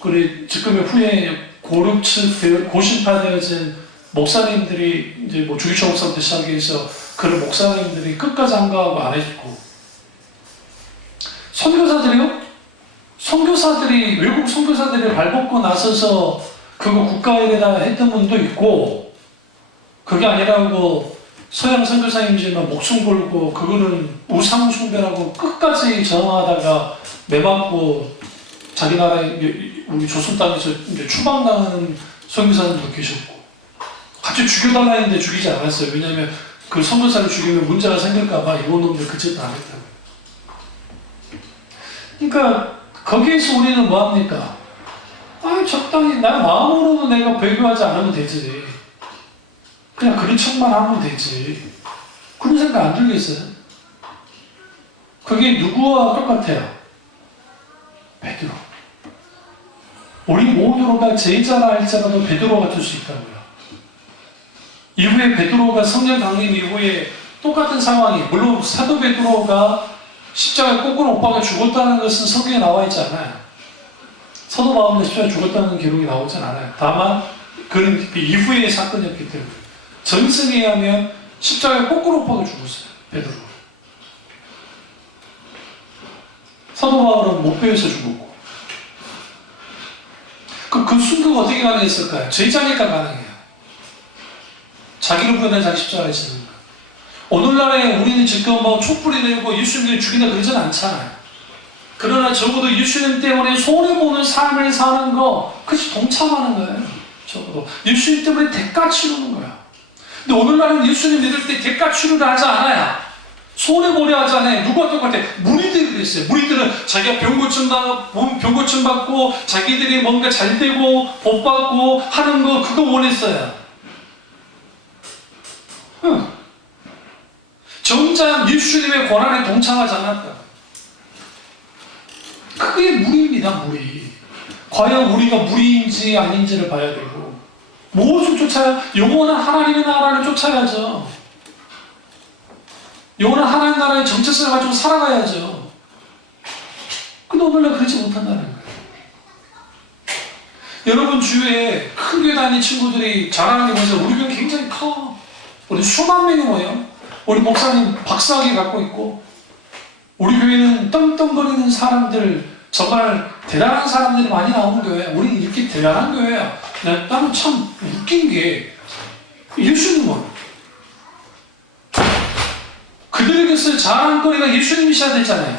그리고 지금의 후에 고신파되어진 목사님들이 이제 뭐 주기초 목사부터 시작해서 그런 목사님들이 끝까지 한가하고 안 해주고 선교사들이 외국 선교사들이 발벗고 나서서 그거 국가에다 했던 분도 있고 그게 아니라고 서양 선교사님들만 목숨 걸고 그거는 우상 숭배라고 끝까지 저항하다가 매맞고 자기 나라에 우리 조선 땅에서 이제 추방당하는 선교사들도 계셨고 같이 죽여달라 했는데 죽이지 않았어요. 왜냐하면 그 선교사를 죽이면 문제가 생길까봐 이런 놈들 그짓도 안 했다고. 그러니까 거기에서 우리는 뭐합니까? 적당히 나 마음으로도 내가 배교하지 않으면 되지. 그냥 그런 척만 하면 되지. 그런 생각 안 들겠어요? 그게 누구와 똑같아요? 베드로. 우리 모두가 제자라 할지라도 베드로가 될 수 있다고요. 이후에 베드로가 성령 강림 이후에 똑같은 상황이, 물론 사도 베드로가 십자가에 꽂고 오빠가 죽었다는 것은 성경에 나와 있지 않아요. 사도 바울도 십자가에 죽었다는 기록이 나오진 않아요. 다만 그는 그 이후의 사건이었기 때문에 전승에 의하면 십자가에 꽂고 오빠가 죽었어요. 베드로. 사도 바울은 못 배워서 죽었고 그 순교가 어떻게 가능했을까요? 제자니까 가능해요. 자기를 부여낸 자기 십자가에 지는 거. 오늘날에 우리는 지금 뭐 촛불이 내고 예수님을 죽인다 그러진 않잖아요. 그러나 적어도 예수님 때문에 손해보는 삶을 사는 거 그것이 동참하는 거예요. 적어도 예수님 때문에 대가 치르는 거야. 근데 오늘날은 예수님 믿을 때 대가 치르를 하지 않아요. 손해보려 하지 않아요. 누가 똑같아? 무리들이 그랬어요. 무리들은 자기가 병 고침 받고 자기들이 뭔가 잘 되고 복 받고 하는 거 그거 원했어요. 정작 예수님의 고난에 동참하지 않았다. 그게 무리입니다. 무리. 과연 우리가 무리인지 아닌지를 봐야 되고, 무엇을 쫓아야? 영원한 하나님의 나라를 쫓아야죠. 영원한 하나님 나라의 정체성을 가지고 살아가야죠. 근데 오늘날 그렇지 못한다는 거예요. 여러분 주위에 큰 교회 다니는 친구들이 자랑하는 게 뭐죠? 우리 교회 굉장히 커. 우리 수만 명이 모여. 우리 목사님 박사학위 갖고 있고, 우리 교회는 떵떵거리는 사람들, 정말 대단한 사람들이 많이 나오는 교회야. 우리 이렇게 대단한 교회야. 나는 참 웃긴 게, 예수님은 그들에게서 자랑거리가 예수님이셔야 되잖아요.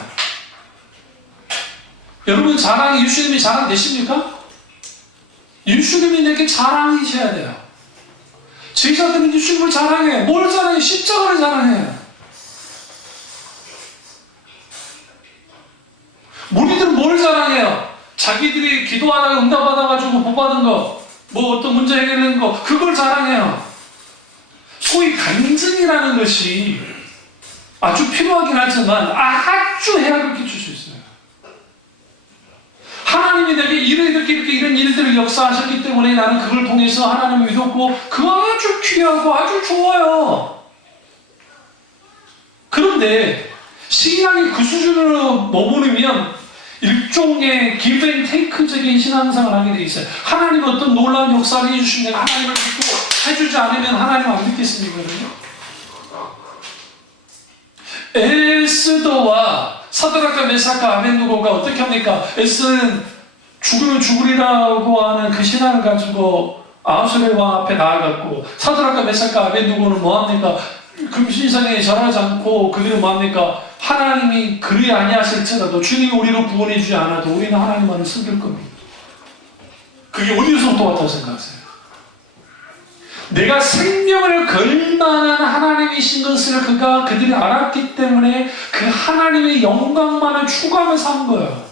여러분 자랑이 예수님이 자랑 되십니까? 예수님이 내게 자랑이셔야 돼요. 제자들은 예수님을 자랑해. 뭘 자랑해? 십자가를 자랑해. 무리들은 뭘 자랑해요? 자기들이 기도하다가 응답받아가지고 복받은 거, 뭐 어떤 문제 해결하는 거, 그걸 자랑해요. 소위 간증이라는 것이 아주 필요하긴 하지만 아주 해악을 끼칠 수 있어요. 하나님이 내게 이렇게 이런 일들을 역사하셨기 때문에 나는 그걸 통해서 하나님을 믿었고, 그거 아주 귀하고 아주 좋아요. 그런데 신앙이 그 수준으로 머무르면 일종의 give and take적인 신앙생활을 하게 돼 있어요. 하나님 어떤 놀라운 역사를 해주시면 내가 하나님을 믿고, 해주지 않으면 하나님 안 믿겠습니까? 에스더와 사드락과 메삭과 아벤누고가 어떻게 합니까? 에스더는 죽으면 죽으리라고 하는 그 신앙을 가지고 아하수베 왕 앞에 나아갔고, 사드락과 메삭과 아벤누고는 뭐합니까? 금신상에 절하지 않고 그들은 뭐합니까? 하나님이 그리 아니하실지라도 주님이 우리를 구원해 주지 않아도 우리는 하나님만을 섬길 겁니다. 그게 어디서부터 왔다고 생각하세요? 내가 생명을 걸 만한 하나님이신 것을 그들이 알았기 때문에 그 하나님의 영광만을 추구하면서 한 거예요.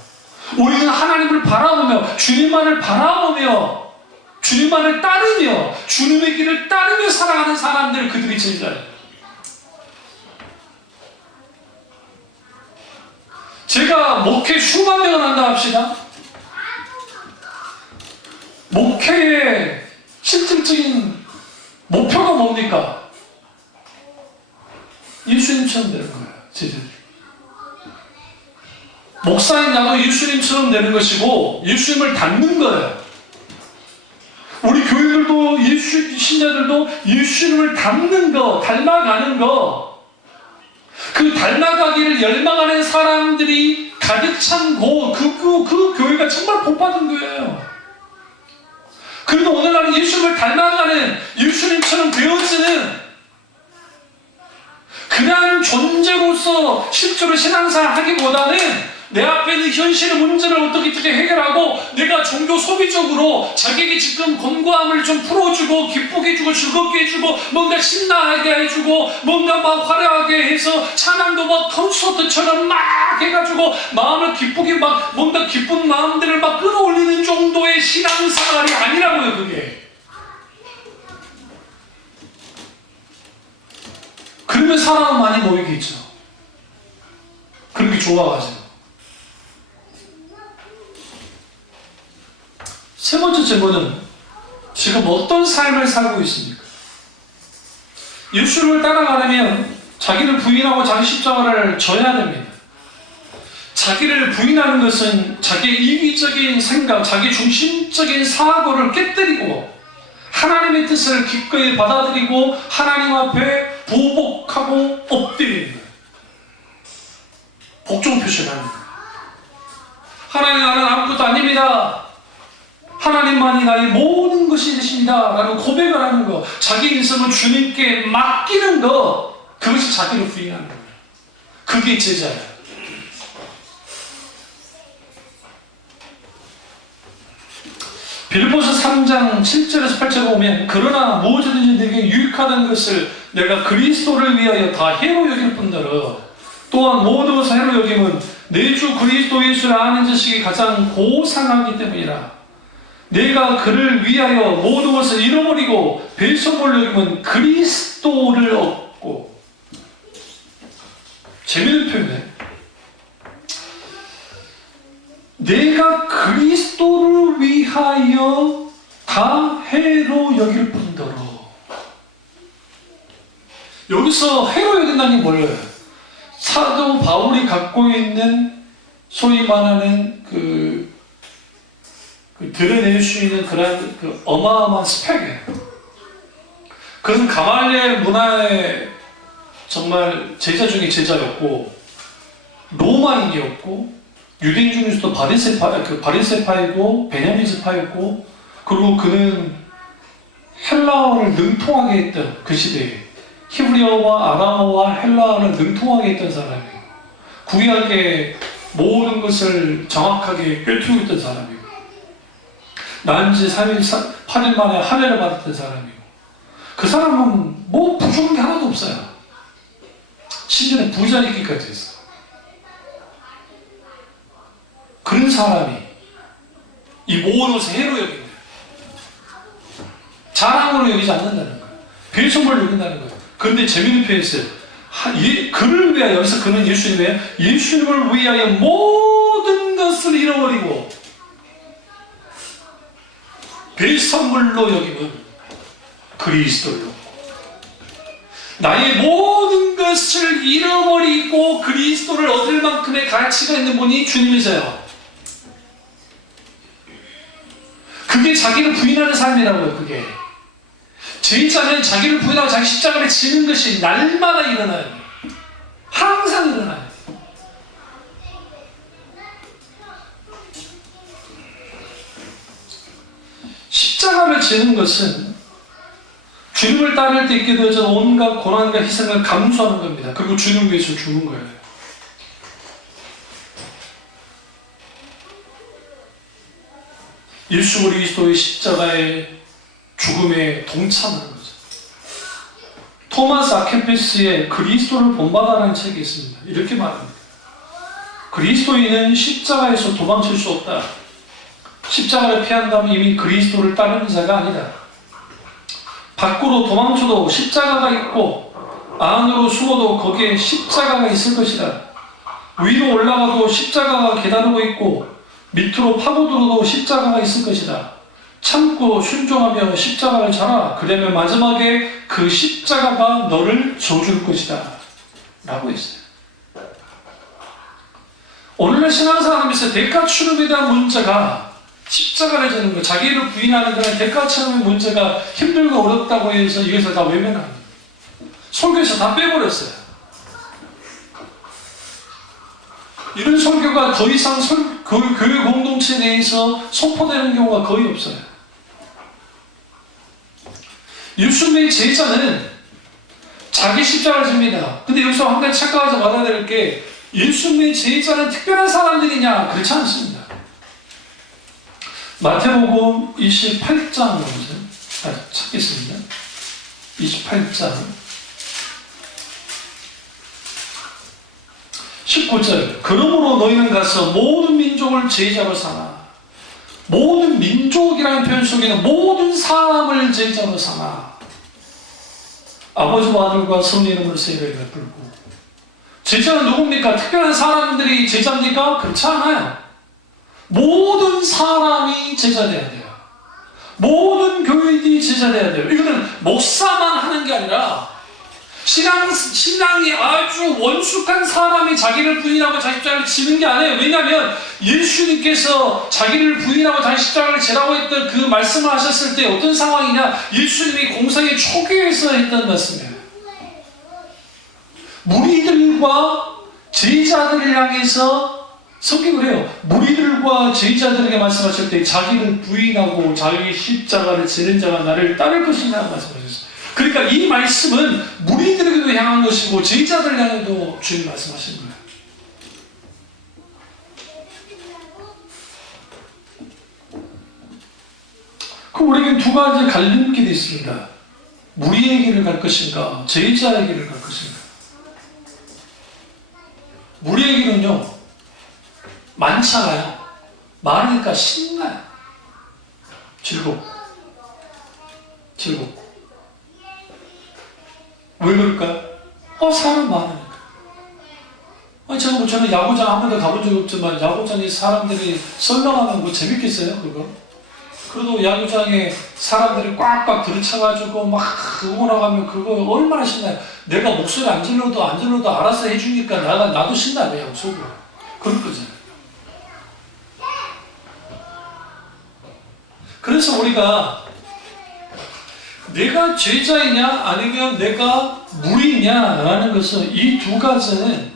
우리는 하나님을 바라보며, 주님만을 바라보며, 주님만을 따르며, 주님의 길을 따르며 살아가는 사람들, 그들이 제자예요. 제가 목회 수만 명을 한다 합시다. 목회의 실질적인 목표가 뭡니까? 예수님처럼 되는 거예요. 제자들. 목사인 나도 예수님처럼 되는 것이고, 예수님을 닮는 거예요. 우리 교회들도 신자들도 예수님을 닮는 거, 닮아가는 거, 그 닮아가기를 열망하는 사람들이 가득 찬 그 교회가 정말 복받은 교회예요. 그런데 오늘날은 예수님을 닮아가는, 예수님처럼 되어지는 그러한 존재로서 실제로 신앙생활 하기보다는 내 앞에 있는 현실의 문제를 어떻게 해결하고, 내가 종교 소비적으로 자기에게 지금 권고함을 좀 풀어주고, 기쁘게 해주고, 즐겁게 해주고, 뭔가 신나게 해주고, 뭔가 막 화려하게 해서 찬양도 막 콘서트처럼 막 해가지고 마음을 기쁘게 막 뭔가 기쁜 마음들을 막 끌어올리는 정도의 신앙생활이 아니라고요. 그게. 그러면 사람은 많이 모이겠죠. 그렇게 좋아가지고. 세 번째 질문은 지금 어떤 삶을 살고 있습니까? 예수를 따라가려면 자기를 부인하고 자기 십자가를 져야 됩니다. 자기를 부인하는 것은 자기의 이기적인 생각, 자기 중심적인 사고를 깨뜨리고 하나님의 뜻을 기꺼이 받아들이고 하나님 앞에 보복하고 엎드리는 거예요. 복종 표시를 하는 거예요. 하나님, 나는 아무것도 아닙니다. 하나님만이 나의 모든 것이 되십니다 라고 고백을 하는 것, 자기 인생을 주님께 맡기는 것, 그것이 자기를 부인하는 거예요. 그게 제자예요. 빌립보서 3장 7절에서 8절에 보면, 그러나 무엇이든지 내게 유익하던 것을 내가 그리스도를 위하여 다 해로 여길 뿐더러 또한 모든 것을 해로 여김은 내 주 그리스도 예수를 아는 지식이 가장 고상하기 때문이라. 내가 그를 위하여 모든 것을 잃어버리고 배설물로 여기면 그리스도를 얻고. 재미있는 표현이에요. 내가 그리스도를 위하여 다 해로 여길 뿐더러. 여기서 해로 여긴다는 게 뭐예요? 사도 바울이 갖고 있는 소위 말하는 드러낼 수 있는 그런 어마어마한 스펙이에요. 그는 가말리엘 문화의 정말 제자 중에 제자였고, 로마인이었고, 유대인 중에서도 바리새파이고 베냐민파였고, 그리고 그는 헬라어를 능통하게 했던 그 시대에 히브리어와 아람어와 헬라어를 능통하게 했던 사람이에요. 구약의 모든 것을 정확하게 꿰뚫고 있던 사람이에요. 난지 8일 만에 할례를 받았던 사람이에요. 그 사람은 뭐 부족한 게 하나도 없어요. 심지어는 부자이기까지 했어요. 그런 사람이 이 모든 것을 해로 여긴다. 자랑으로 여기지 않는다는 거예요. 배송을 여긴다는 거예요. 그런데 재미있는 표현이었어요. 그를 위하여, 여기서 그는 예수님을 위하여 모든 것을 잃어버리고 배선물로 여기면 그리스도요. 나의 모든 것을 잃어버리고 그리스도를 얻을 만큼의 가치가 있는 분이 주님이세요. 그게 자기를 부인하는 삶이라고요. 그게 제자는 자기를 부인하고 자기 십자가를 지는 것이 날마다 일어나요. 항상 일어나요. 십자가를 지는 것은 주님을 따를 때 있게 되어져 온갖 고난과 희생을 감수하는 겁니다. 그리고 주님을 위해서 죽는 거예요. 예수 그리스도의 십자가의 죽음에 동참하는 거죠. 토마스 아퀴나스의 그리스도를 본받아라는 책이 있습니다. 이렇게 말합니다. 그리스도인은 십자가에서 도망칠 수 없다. 십자가를 피한다면 이미 그리스도를 따르는 자가 아니다. 밖으로 도망쳐도 십자가가 있고 안으로 숨어도 거기에 십자가가 있을 것이다. 위로 올라가도 십자가가 기다리고 있고 밑으로 파고들어도 십자가가 있을 것이다. 참고 순종하며 십자가를 자라. 그러면 마지막에 그 십자가가 너를 져줄 것이다. 라고 했어요. 오늘날 신앙생활하면서 대가 추름에 대한 문제가 십자가를 지는 것, 자기를 부인하는 그런 대가 추름의 문제가 힘들고 어렵다고 해서 이것을 다 외면합니다. 설교에서 다 빼버렸어요. 이런 설교가 더 이상 교회 공동체 내에서 선포되는 경우가 거의 없어요. 예수님의 제자는 자기 십자가를 집니다. 근데 여기서 한 가지 착각해서 받아야 될 게, 예수님의 제자는 특별한 사람들이냐? 그렇지 않습니다. 마태복음 28장 찾겠습니다. 28장 19절. 그러므로 너희는 가서 모든 민족을 제자로 삼아. 모든 민족이라는 표현 속에는 모든 사람을 제자로 삼아. 아버지와 아들과 성령 이름으로 세례를 베풀고. 제자는 누굽니까? 특별한 사람들이 제자입니까? 그렇지 않아요. 모든 사람이 제자 돼야 돼요. 모든 교회들이 제자 돼야 돼요. 이거는 목사만 하는 게 아니라 신앙이 아주 원숙한 사람이 자기를 부인하고 자기 십자가를 지는 게 아니에요. 왜냐하면 예수님께서 자기를 부인하고 자기 십자가를 지라고 했던 그 말씀을 하셨을 때 어떤 상황이냐? 예수님이 공생의 초기에서 했던 말씀이에요. 무리들과 제자들을 향해서 성경을 해요. 무리들과 제자들에게 말씀하실 때 자기를 부인하고 자기 십자가를 지는 자가 나를 따를 것이라고 말씀하셨어요. 그러니까 이 말씀은 무리들에게도 향한 것이고 제자들 향해도 주님 말씀하신 거예요. 그럼 우리에게 두 가지 갈림길이 있습니다. 무리의 길을 갈 것인가, 제자의 길을 갈 것인가. 무리의 길은요, 많잖아요. 많으니까 신나요. 즐겁고. 왜 그럴까요? 사람 많으니까. 제가 저는 야구장 한 번도 가본 적 없지만 야구장에 사람들이 썰렁하면 뭐 재밌겠어요 그거? 그래도 야구장에 사람들이 꽉꽉 들이차가지고 막 응원하면 그거 얼마나 신나요. 내가 목소리 안 질러도 알아서 해주니까 나도 신나 그냥 속으로. 그럴 거잖아요. 그래서 우리가 내가 죄자이냐 아니면 내가 무리냐라는 것은 이 두 가지는,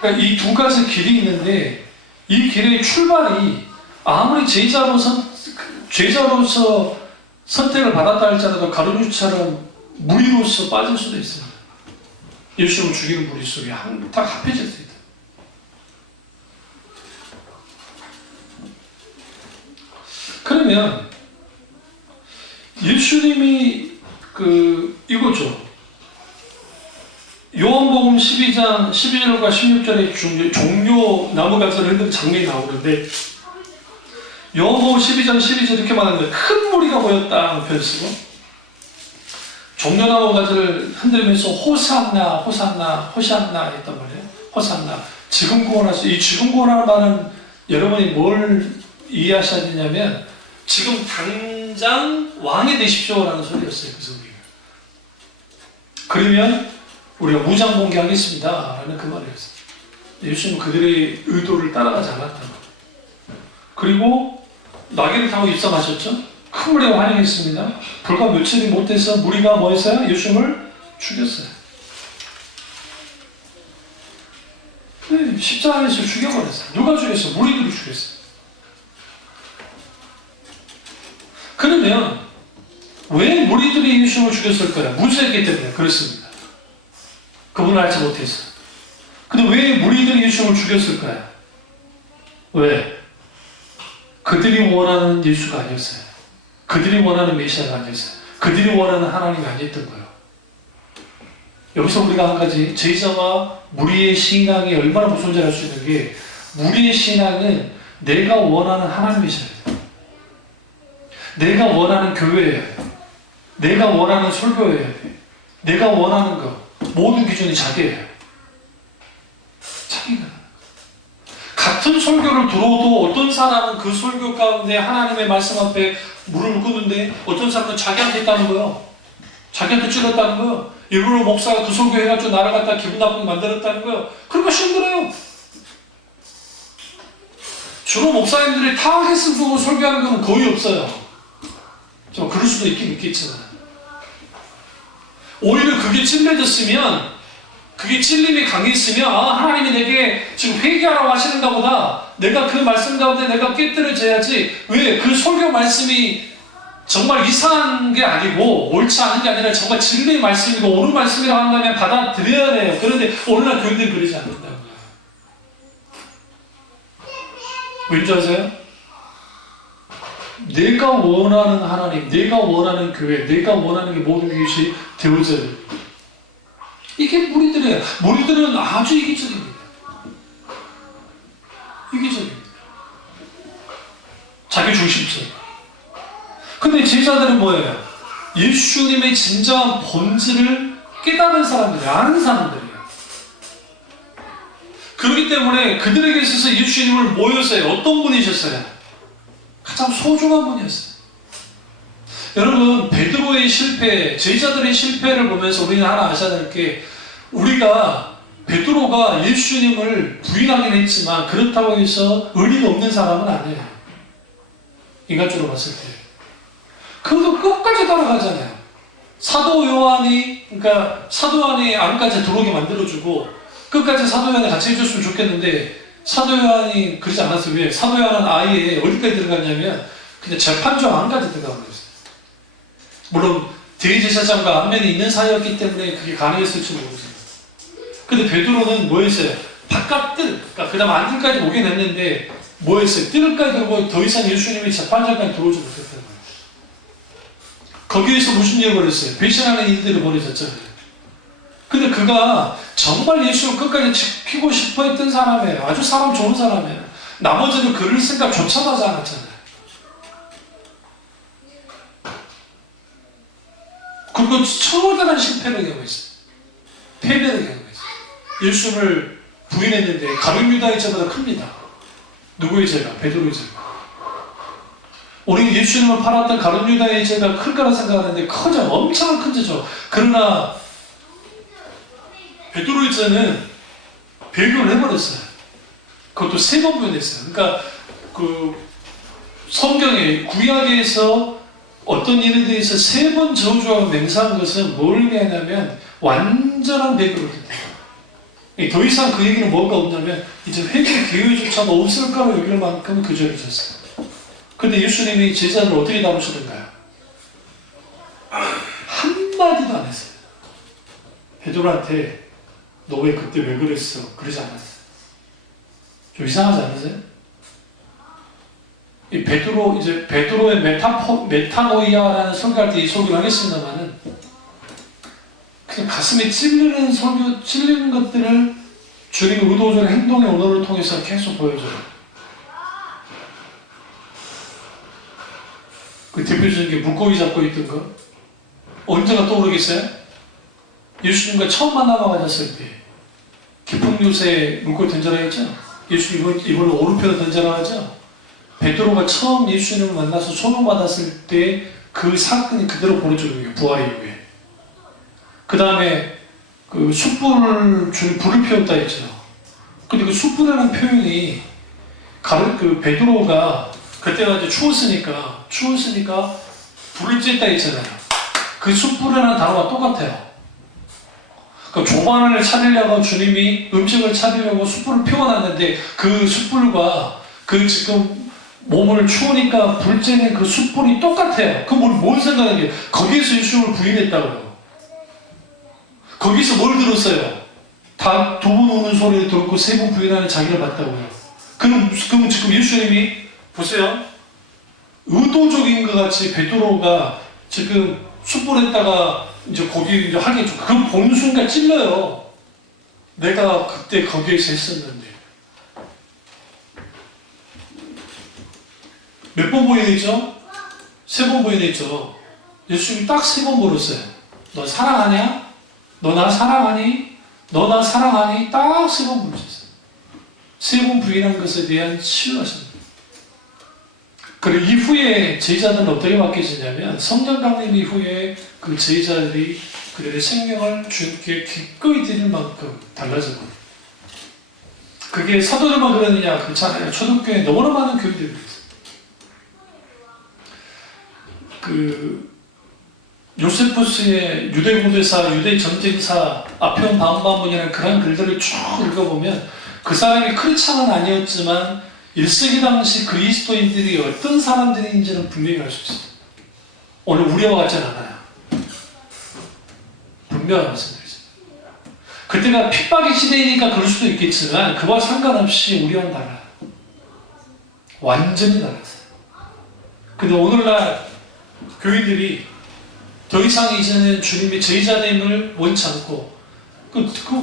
그러니까 이 두 가지 길이 있는데 이 길의 출발이 아무리 죄자로서 선택을 받았다 할지라도 가룟유다처럼 무리로서 빠질 수도 있어요. 예수님을 죽이는 무리 속에 다 합해질 수 있다. 그러면 예수님이 이거죠. 요한복음 12장 12절과 16절에 종려 나무가지를 흔드는 장면이 나오는데 요한복음 12장 12절 이렇게 말하는데 큰 무리가 모였다 표현 쓰고 종려나무가지를 흔들면서 호산나 호산나 호산나 했단 말이에요. 호산나 지금 구원하소서. 이 지금 구원하는 말은 여러분이 뭘 이해하셔야 되냐면 지금 당장 왕이 되십시오라는 소리였어요. 그 소리가. 그러면 우리가 무장봉기하겠습니다 라는 그 말이었어요. 예수님은 그들의 의도를 따라가지 않았다. 그리고 나귀를 타고 입성하셨죠. 큰 무리가 환영했습니다. 불과 며칠이 못해서 무리가 뭐 했어요? 예수님을 죽였어요. 네, 십자가에서 죽여버렸어요. 누가 죽였어요? 무리들이 죽였어요. 그러면 왜 무리들이 예수님을 죽였을까요? 무죄했기 때문에 그렇습니다. 그분을 알지 못해서. 근데 왜 무리들이 예수님을 죽였을까요? 왜? 그들이 원하는 예수가 아니었어요. 그들이 원하는 메시아가 아니었어요. 그들이 원하는 하나님이 아니었던 거예요. 여기서 우리가 한 가지 제자와 무리의 신앙이 얼마나 무서운지 수 있는 게 무리의 신앙은 내가 원하는 하나님이셔야 돼요. 내가 원하는 교회예요. 내가 원하는 설교예요. 내가 원하는 것 모든 기준이 자기예요. 자기가. 같은 설교를 들어도 어떤 사람은 그 설교 가운데 하나님의 말씀 앞에 무릎을 꿇는데 어떤 사람은 자기한테 있다는 거예요. 자기한테 찔렀다는 거예요. 일부러 목사가 그 설교 해가지고 나를 갖다 기분 나쁘게 만들었다는 거예요. 그러니까 힘들어요. 주로 목사님들이 타겟을 두고 설교하는 건 거의 없어요. 좀 그럴 수도 있긴 있겠지만 오히려 그게 찔려졌으면 그게 찔림이 강했으면 하나님이 내게 지금 회개하라고 하시는가 보다 내가 그 말씀 가운데 내가 깨뜨려져야지 왜 그 설교 말씀이 정말 이상한 게 아니고 옳지 않은 게 아니라 정말 진리의 말씀이고 옳은 말씀이라고 한다면 받아들여야 돼요. 그런데 오늘날 교인들이 그러지 않는다고요. 왠지 아세요? 내가 원하는 하나님, 내가 원하는 교회, 내가 원하는 게 모든 것이 되어져야 돼요. 이게 무리들이에요. 무리들은 아주 이기적입니다. 이기적입니다. 자기 중심적. 근데 제자들은 뭐예요? 예수님의 진정한 본질을 깨달은 사람들이에요. 아는 사람들이에요. 그렇기 때문에 그들에게 있어서 예수님을 모였어요. 어떤 분이셨어요? 가장 소중한 분이었어요. 여러분, 베드로의 실패, 제자들의 실패를 보면서 우리는 하나 아셔야 될 게 우리가 베드로가 예수님을 부인하긴 했지만 그렇다고 해서 의리가 없는 사람은 아니에요. 인간적으로 봤을 때. 그래도 끝까지 따라가잖아요. 사도 요한이 안까지 들어오게 만들어주고 끝까지 사도 요한이 같이 해줬으면 좋겠는데 사도 요한이 그러지 않았어요. 왜? 사도 요한은 아예 어디까지 들어갔냐면 그냥 재판정 안까지 들어가 버렸어요. 물론 대제사장과 안면이 있는 사이였기 때문에 그게 가능했을지 모르겠어요. 근데 베드로는 뭐 했어요? 바깥 뜰, 그러니까 그 다음 안뜰까지 오긴 했는데 뭐 했어요? 뜰까지 들고 더 이상 예수님이 재판장까지 들어오지 못했어요. 거기에서 무슨 일을 벌였어요? 배신하는 일들을 벌여졌잖아요. 근데 그가 정말 예수를 끝까지 지키고 싶어 했던 사람이에요. 아주 사람 좋은 사람이에요. 나머지는 그럴 생각조차 하지 않았잖아요. 그리고 처절한 실패를 겪고 있어요. 패배를 겪고 있어요. 예수를 부인했는데 가룟 유다의 죄보다 큽니다. 누구의 죄가? 베드로의 죄가. 우리는 예수님을 팔았던 가룟 유다의 죄가 클 거라 생각하는데 커져. 엄청난 큰 죄죠. 그러나 베드로의 죄는 배교를 해버렸어요. 그것도 3번 부인했어요. 그러니까 그 성경에 구약에서 어떤 일에 대해서 3번 저주하고 맹세한 것은 뭘 얘기하냐면 완전한 배교를 했대요. 더 이상 그 얘기는 뭐가 없냐면 이제 회개 기회조차도 없을 거라고 여길 만큼 그 죄를 졌어요. 근데 예수님이 제자들을 어떻게 다루시던가요? 한마디도 안 했어요. 베드로한테 너 왜 그때 왜 그랬어? 그러지 않았어요. 좀 이상하지 않으세요? 이 베드로의 메타노이아라는 설교할 때 이 설교를 하겠습니다만은 그냥 가슴에 찔리는 것들을 주님의 의도적인 행동의 언어를 통해서 계속 보여줘요. 그 대표적인 게 물고기 잡고 있던 거 언제가 떠오르겠어요? 예수님과 처음 만나고 가졌을 때 깊은 요새에 물고기 던져라 했죠? 예수님 이번에 오른편에 던져라 하죠? 베드로가 처음 예수님을 만나서 소명받았을 때 그 사건이 그대로 벌어지는 거예요. 부활 이후에. 그 다음에 그 숯불을 주님 불을 피웠다 했죠. 근데 그 숯불이라는 표현이 그 베드로가 그때가 이제 추웠으니까 불을 쬐다 했잖아요. 그 숯불이라는 단어가 똑같아요. 그 조반을 차리려고 주님이 음식을 차리려고 숯불을 피워놨는데 그 숯불과 그 지금 몸을 추우니까 불 쬐는 그 숯불이 똑같아요. 그럼 뭘 생각하는 게 거기에서 예수님을 부인했다고요. 거기서 뭘 들었어요? 다 2번 우는 소리를 들었고 3번 부인하는 자기를 봤다고요. 그럼 지금 예수님이 보세요. 의도적인 것 같이 베드로가 지금 숯불에다가 이제 거기 이제 하게 좀 그럼 보는 순간 찔러요. 내가 그때 거기에서 했었는데 몇 번 부인했죠? 3번 부인했죠. 예수님이 딱 3번 물었어요. 너 사랑하냐? 너 나 사랑하니? 너 나 사랑하니? 딱 3번 물으셨어요. 3번 부인한 것에 대한 치유하십니다. 그리고 이후에 제자들은 어떻게 바뀌어지냐면 성령 강림 이후에 그 제자들이 그들의 생명을 주님께 기꺼이 드릴 만큼 달라졌거든요. 그게 사도들만 그러느냐? 그렇잖아요. 초대교회에 너무나 많은 교회들이 있어요. 그 요세푸스의 유대고대사, 유대전쟁사, 아편 반반문이라는 그런 글들을 쭉 읽어보면 그 사람이 크리스찬은 아니었지만 1세기 당시 그리스도인들이 어떤 사람들인지는 분명히 알 수 있어요. 오늘 우리와 같지는 않아요. 분명히 말씀드리죠. 그때가 핍박의 시대이니까 그럴 수도 있겠지만 그와 상관없이 우리와는 달라요. 완전히 달라요. 근데 오늘날 교인들이 더 이상 이제는 주님의 제자됨을 원치 않고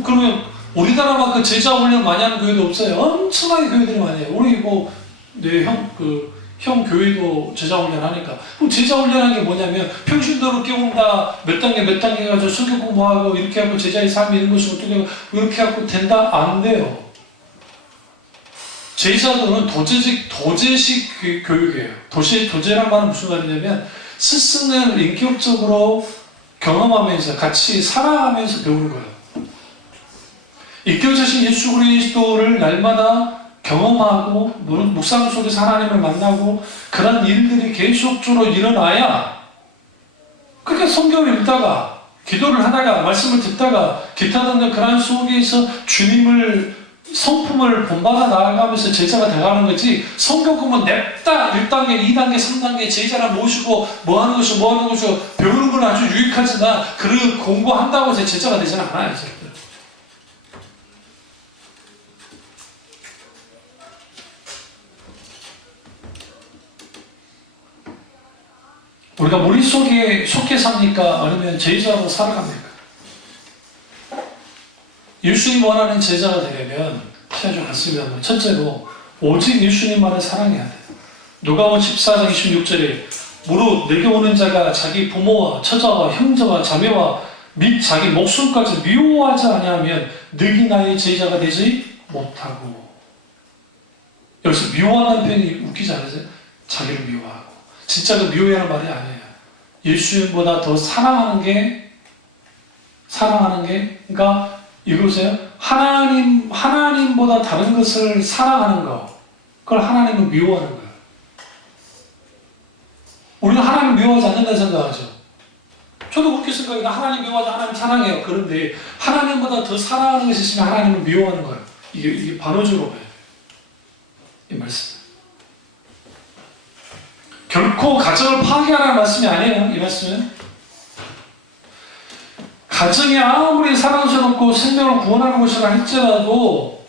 그러면 우리나라만큼 제자 훈련 많이 하는 교회도 없어요. 엄청나게 교회들이 많이 해요. 우리 내 형 교회도 제자 훈련 하니까. 그럼 제자 훈련하는 게 뭐냐면 평신도로 깨운다. 몇 단계 가지고 성경 공부하고 이렇게 하고 제자의 삶이 이런 것이 어떻게 하고 이렇게 하고 된다? 안 돼요. 제자들은 도제식 교육이에요. 도제란 말은 무슨 말이냐면 스승을 인격적으로 경험하면서 같이 살아가면서 배우는 거예요. 인격자신 예수 그리스도를 날마다 경험하고 묵상 속에서 하나님을 만나고 그런 일들이 계속적으로 일어나야 그러니까 성경을 읽다가 기도를 하다가 말씀을 듣다가 기타 등등 그런 속에서 주님을 성품을 본받아 나아가면서 제자가 되어가는 거지 성경 보면 냅다 1단계, 2단계, 3단계 제자를 모시고 뭐 하는 것이고 배우는 건 아주 유익하지만 그 공부한다고 해서 제자가 되지는 않아요. 우리가 머릿속에 속해 삽니까? 아니면 제자로 살아갑니까? 예수님 원하는 제자가 되려면 피하지 않습니다만 첫째로 오직 예수님만을 사랑해야 돼요. 누가복음 14장 26절에 무릇 내게 오는 자가 자기 부모와 처자와 형제와 자매와 및 자기 목숨까지 미워하지 아니하면 너희 나의 제자가 되지 못하고. 여기서 미워하는 표현이 웃기지 않으세요? 자기를 미워하고. 진짜 그 미워하는 말이 아니에요. 예수님보다 더 사랑하는 게, 그러니까 이거세요. 하나님보다 다른 것을 사랑하는 거. 그걸 하나님은 미워하는 거예요. 우리는 하나님 미워하지 않는다 생각하죠. 저도 그렇게 생각해요. 하나님 미워하지, 하나님 사랑해요. 그런데 하나님보다 더 사랑하는 것이 있으면 하나님은 미워하는 거예요. 이게 반어적으로 봐요. 이 말씀. 결코 가정을 파괴하라는 말씀이 아니에요. 이 말씀은. 가정이 아무리 사랑스럽고 생명을 구원하는 것이라 할지라도,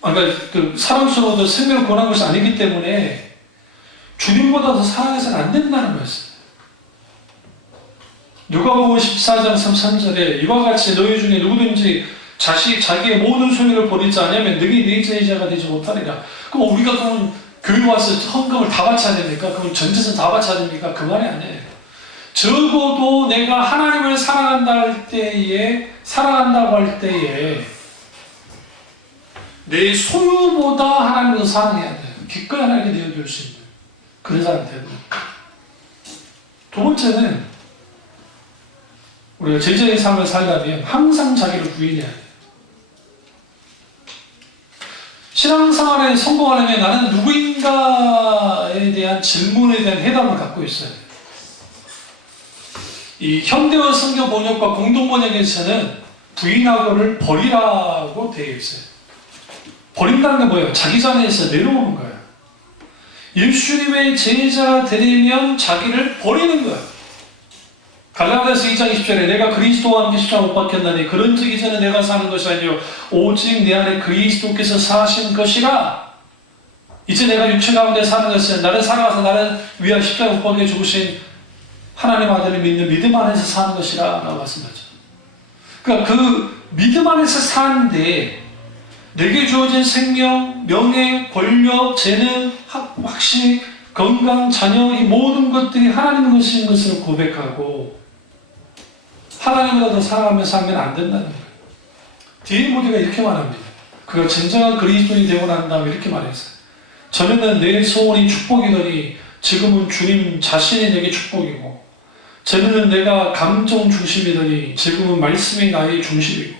그러니까 그 사랑스러워도 생명을 구원하는 것이 아니기 때문에 주님보다 더 사랑해서는 안 된다는 말씀. 누가복음 14장 33절에 이와 같이 너희 중에 누구든지 자기의 모든 소유를 버리지 않으면 능히 내 제자가 되지 못하리라. 그럼 우리가 그러면 교회 와서 헌금을 다 바쳐야 됩니까? 그럼 전 재산 다 바쳐야 됩니까? 그 말이 아니에요. 적어도 내가 하나님을 사랑한다고 할 때에 내 소유보다 하나님을 사랑해야 돼요. 기꺼이 하나님께 내어줄 수 있는 그런 사람이 되고. 두 번째는 우리가 제자의 삶을 살려면 항상 자기를 부인해야 돼요. 신앙생활에 성공하려면 나는 누구인가에 대한 질문에 대한 해답을 갖고 있어야 돼요. 이 현대어 성경 번역과 공동 번역에서는 부인하고를 버리라고 되어 있어요. 버린다는 게 뭐예요? 자기 자리에서 내려오는 거예요. 예수님의 제자가 되려면 자기를 버리는 거예요. 갈라디아서 2장 20절에 내가 그리스도와 함께 십자가 못 박혔나니 그런즉 이제는 내가 사는 것이 아니요 오직 내 안에 그리스도께서 사신 것이라. 이제 내가 육체 가운데 사는 것은 나를 살아가서 나를 위하여 십자가 못 박혀 죽으신 하나님 아들을 믿는 믿음 안에서 사는 것이라 라고 말씀하죠. 그러니까 그 믿음 안에서 사는데 내게 주어진 생명, 명예, 권력, 재능, 학식, 건강, 자녀 이 모든 것들이 하나님 것인 것을 고백하고 하나님보다 더 사랑하며 살면 안 된다는 거예요. 디모데가 이렇게 말합니다. 그가 진정한 그리스도인이 되고 난 다음에 이렇게 말했어요. 전에는 내 소원이 축복이더니 지금은 주님 자신이 내게 축복이고, 전에는 내가 감정 중심이더니 지금은 말씀이 나의 중심이고,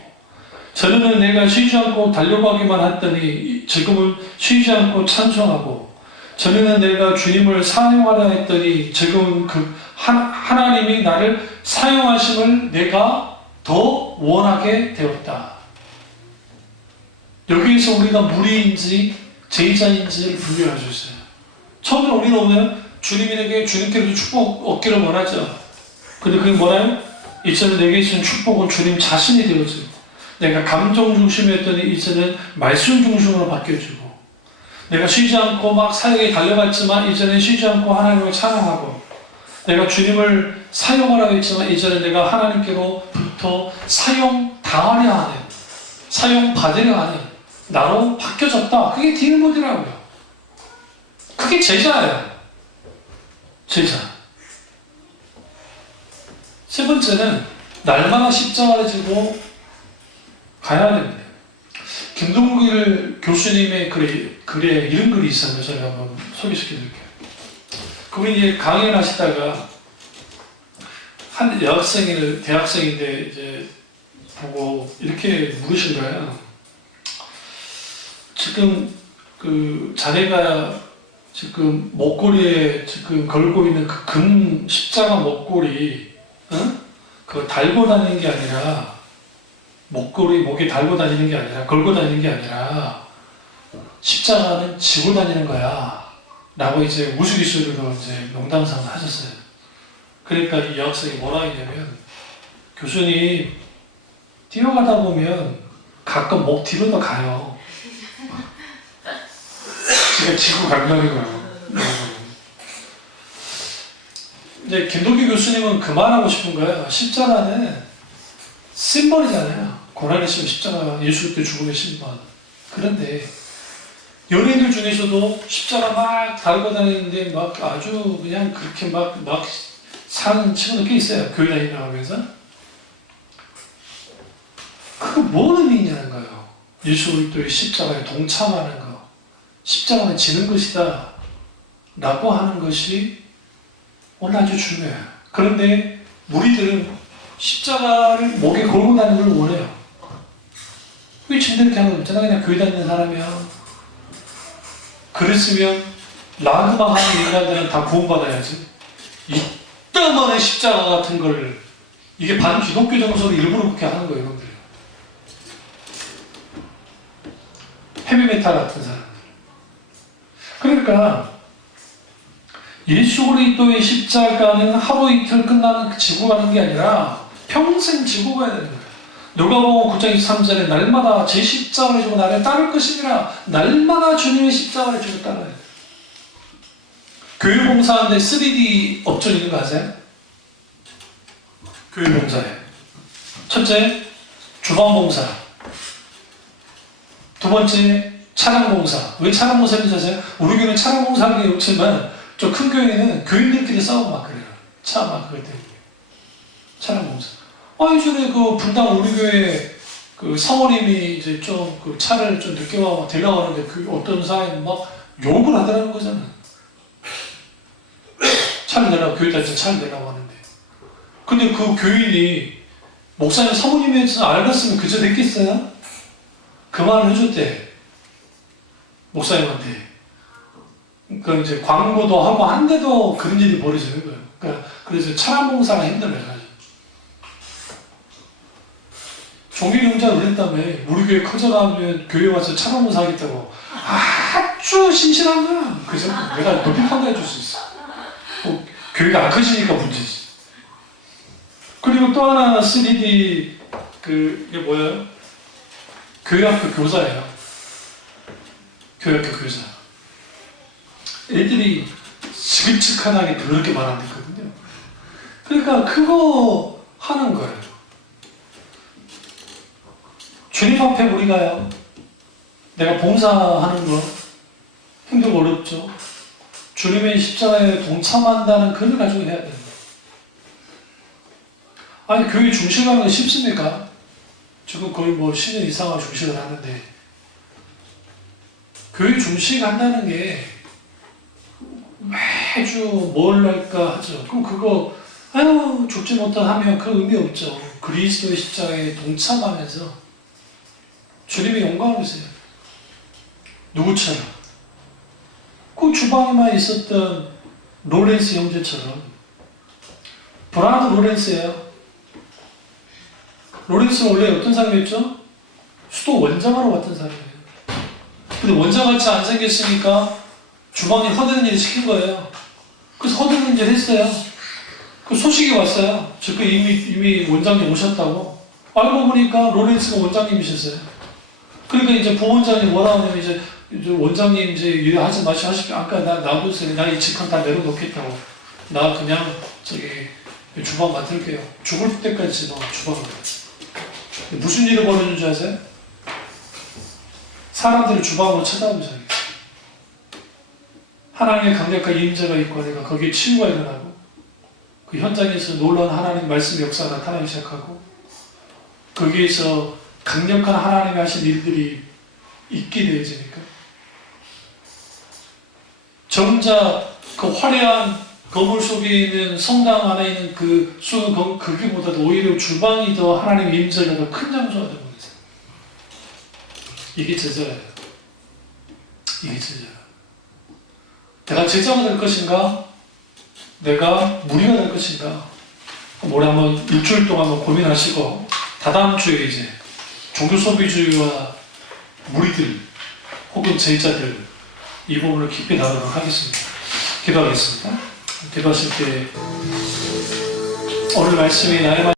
전에는 내가 쉬지 않고 달려가기만 했더니 지금은 쉬지 않고 찬송하고, 전에는 내가 주님을 사용하려 했더니 지금은 하나님이 나를 사용하심을 내가 더 원하게 되었다. 여기에서 우리가 무리인지 제자인지를 분별해 주세요. 처음으로 우리는 오늘 주님에게 주님께로도 축복 얻기를 원하죠. 근데 그게 뭐라요? 이제는 내게 있는 축복은 주님 자신이 되어지고, 내가 감정 중심이었더니 이제는 말씀 중심으로 바뀌어지고, 내가 쉬지 않고 막 사역에 달려갔지만 이제는 쉬지 않고 하나님을 찬양하고, 내가 주님을 사용하라고 했지만 이제는 내가 하나님께로부터 사용당하려 하는, 사용받으려 하는 나로 바뀌어졌다. 그게 디모데라고요. 그게 제자예요. 제자. 세 번째는 날마다 십자가를 지고 가야 됩니다. 김동길 교수님의 글에 이런 글이 있어요. 제가 한번 소개시켜드릴게요. 그분이 강연을 하시다가 한 대학생인데 이제 보고 이렇게 물으신 거예요. 지금 그 자네가 지금 목걸이에 지금 걸고 있는 그 금 십자가 목걸이, 그거 달고 다니는 게 아니라, 목걸이 목에 달고 다니는 게 아니라, 걸고 다니는 게 아니라 십자가는 지고 다니는 거야 라고 이제 우스갯소리로 이제 농담삼아 하셨어요. 그러니까 이 여학생이 뭐라 했냐면, 교수님 뛰어가다 보면 가끔 목 뒤로도 가요. 제가 지고 간다는 거예요. 이제 김동기 교수님은 그만하고 싶은 거예요. 십자가는 심벌이잖아요. 고난의 심, 십자가, 예수님께 죽음의 심판. 그런데 연예인들 중에서도 십자가 막 달고 다니는데 막 아주 그냥 그렇게 막 사는 친구들 꽤 있어요. 교회 다니라고 하면서. 그거 뭔 의미냐는 거예요. 예수 그리스도의 십자가에 동참하는 것, 십자가는 지는 것이다 라고 하는 것이 오늘 아주 중요해요. 그런데 무리들은 십자가를 목에 걸고 다니는 걸 원해요. 왜 지금 이렇게 하는 거잖아. 그냥 교회 다니는 사람이야. 그랬으면 라그마 하는 인간들은 다 구원받아야지. 이따만한 십자가 같은 걸, 이게 반기독교 정서로 일부러 그렇게 하는 거예요, 여러분들. 헤비메탈 같은 사람들. 그러니까 예수 그리스도의 십자가는 하루 이틀 끝나는 지고 가는 게 아니라 평생 지고 가야 되는 거예요. 누가복음 9장 23절에 날마다 제 십자가를 지고 나를 따를 것이니라. 날마다 주님의 십자가를 지고 따라야 돼요. 교회 봉사하는데 3D 업종 있는 거 아세요? 교회 봉사에. 첫째, 주방 봉사. 두 번째, 차량 봉사. 왜 차량 봉사인지 아세요? 우리 교회는 차량 봉사하는 게 없지만 저 큰 교회는 교인들끼리 싸우고 막 그래요. 차 막 그럴 때. 차량 봉사. 예전에 그 분당 우리 교회 그 사모님이 이제 좀 그 차를 좀 늦게 와서 데려가는데 그 어떤 사람이 막 욕을 하더라는 거잖아. 차를 내라고, 교회다 차를 내라고 하는데. 근데 그 교인이 목사님 사모님에서 알았으면 그저 됐겠어요? 그 말을 해줬대. 목사님한테. 그러니까 이제 광고도 하고 한데도 그런 일이 벌어지는 거예요. 그러니까 그래서 차량 봉사가 힘들어요. 종교경제가 그랬다며. 우리 교회 커져가면 교회 와서 차량 봉사 하겠다고. 아주 신실한 거야. 그래서 내가 높이 평가해 줄 수 있어. 교회가 안 커지니까 문제지. 그리고 또 하나 3D 이게 뭐예요? 교회학교 교사예요. 교회학교 교사. 애들이 지긋지긋하게 더럽게 말 안 했거든요. 그러니까 그거 하는 거예요. 주님 앞에 우리가요, 내가 봉사하는 거 힘들고 어렵죠. 주님의 십자가에 동참한다는 그걸 가지고 해야 된다. 아니, 교회 중식하는 건 쉽습니까? 지금 거의 뭐 10년 이상을 중식을 하는데, 교회 중식한다는 게 매주 뭘 할까 하죠. 그럼 그거 죽지 못하면 그 의미 없죠. 그리스도의 십자가에 동참하면서 주님의 영광을 보세요. 누구처럼? 그 주방에만 있었던 로렌스 형제처럼. 브라드 로렌스예요. 로렌스는 원래 어떤 사람이었죠? 수도 원장하러 왔던 사람이에요. 근데 원장같이 안 생겼으니까 주방에 허드는 일을 시킨 거예요. 그래서 허드는 일을 했어요. 그 소식이 왔어요. 저 이미 원장님 오셨다고. 알고 보니까 로렌스가 원장님이셨어요. 그러니까 이제 부원장님 뭐라 하냐면 이제 원장님 이제 일하지 마시고 아까 놔두세요. 나 이 직함 다 내려놓겠다고. 나 그냥 주방 맡을게요. 죽을 때까지 주방을. 무슨 일을 벌어진 줄 아세요? 사람들이 주방으로 쳐다보기 시작했어요. 하나님의 강력한 임재가 있고 하니까 거기에 치유가 일어나고 그 현장에서 놀라운 하나님 말씀 역사가 나타나기 시작하고 거기에서 강력한 하나님이 하신 일들이 있게 되어지니까 정작 그 화려한 건물 속에 있는 성당 안에 있는 거기보다도 오히려 주방이 더 하나님의 임재가 더 큰 장소가 되고 있어요. 이게 제자예요. 이게 제자예요. 내가 제자가 될 것인가? 내가 무리가 될 것인가? 올해 한번 일주일 동안 한번 고민하시고 다다음 주에 이제 종교소비주의와 무리들 혹은 제자들 이 부분을 깊이 나누도록 하겠습니다. 기도하겠습니다. 기도하실 때 오늘 말씀이 나의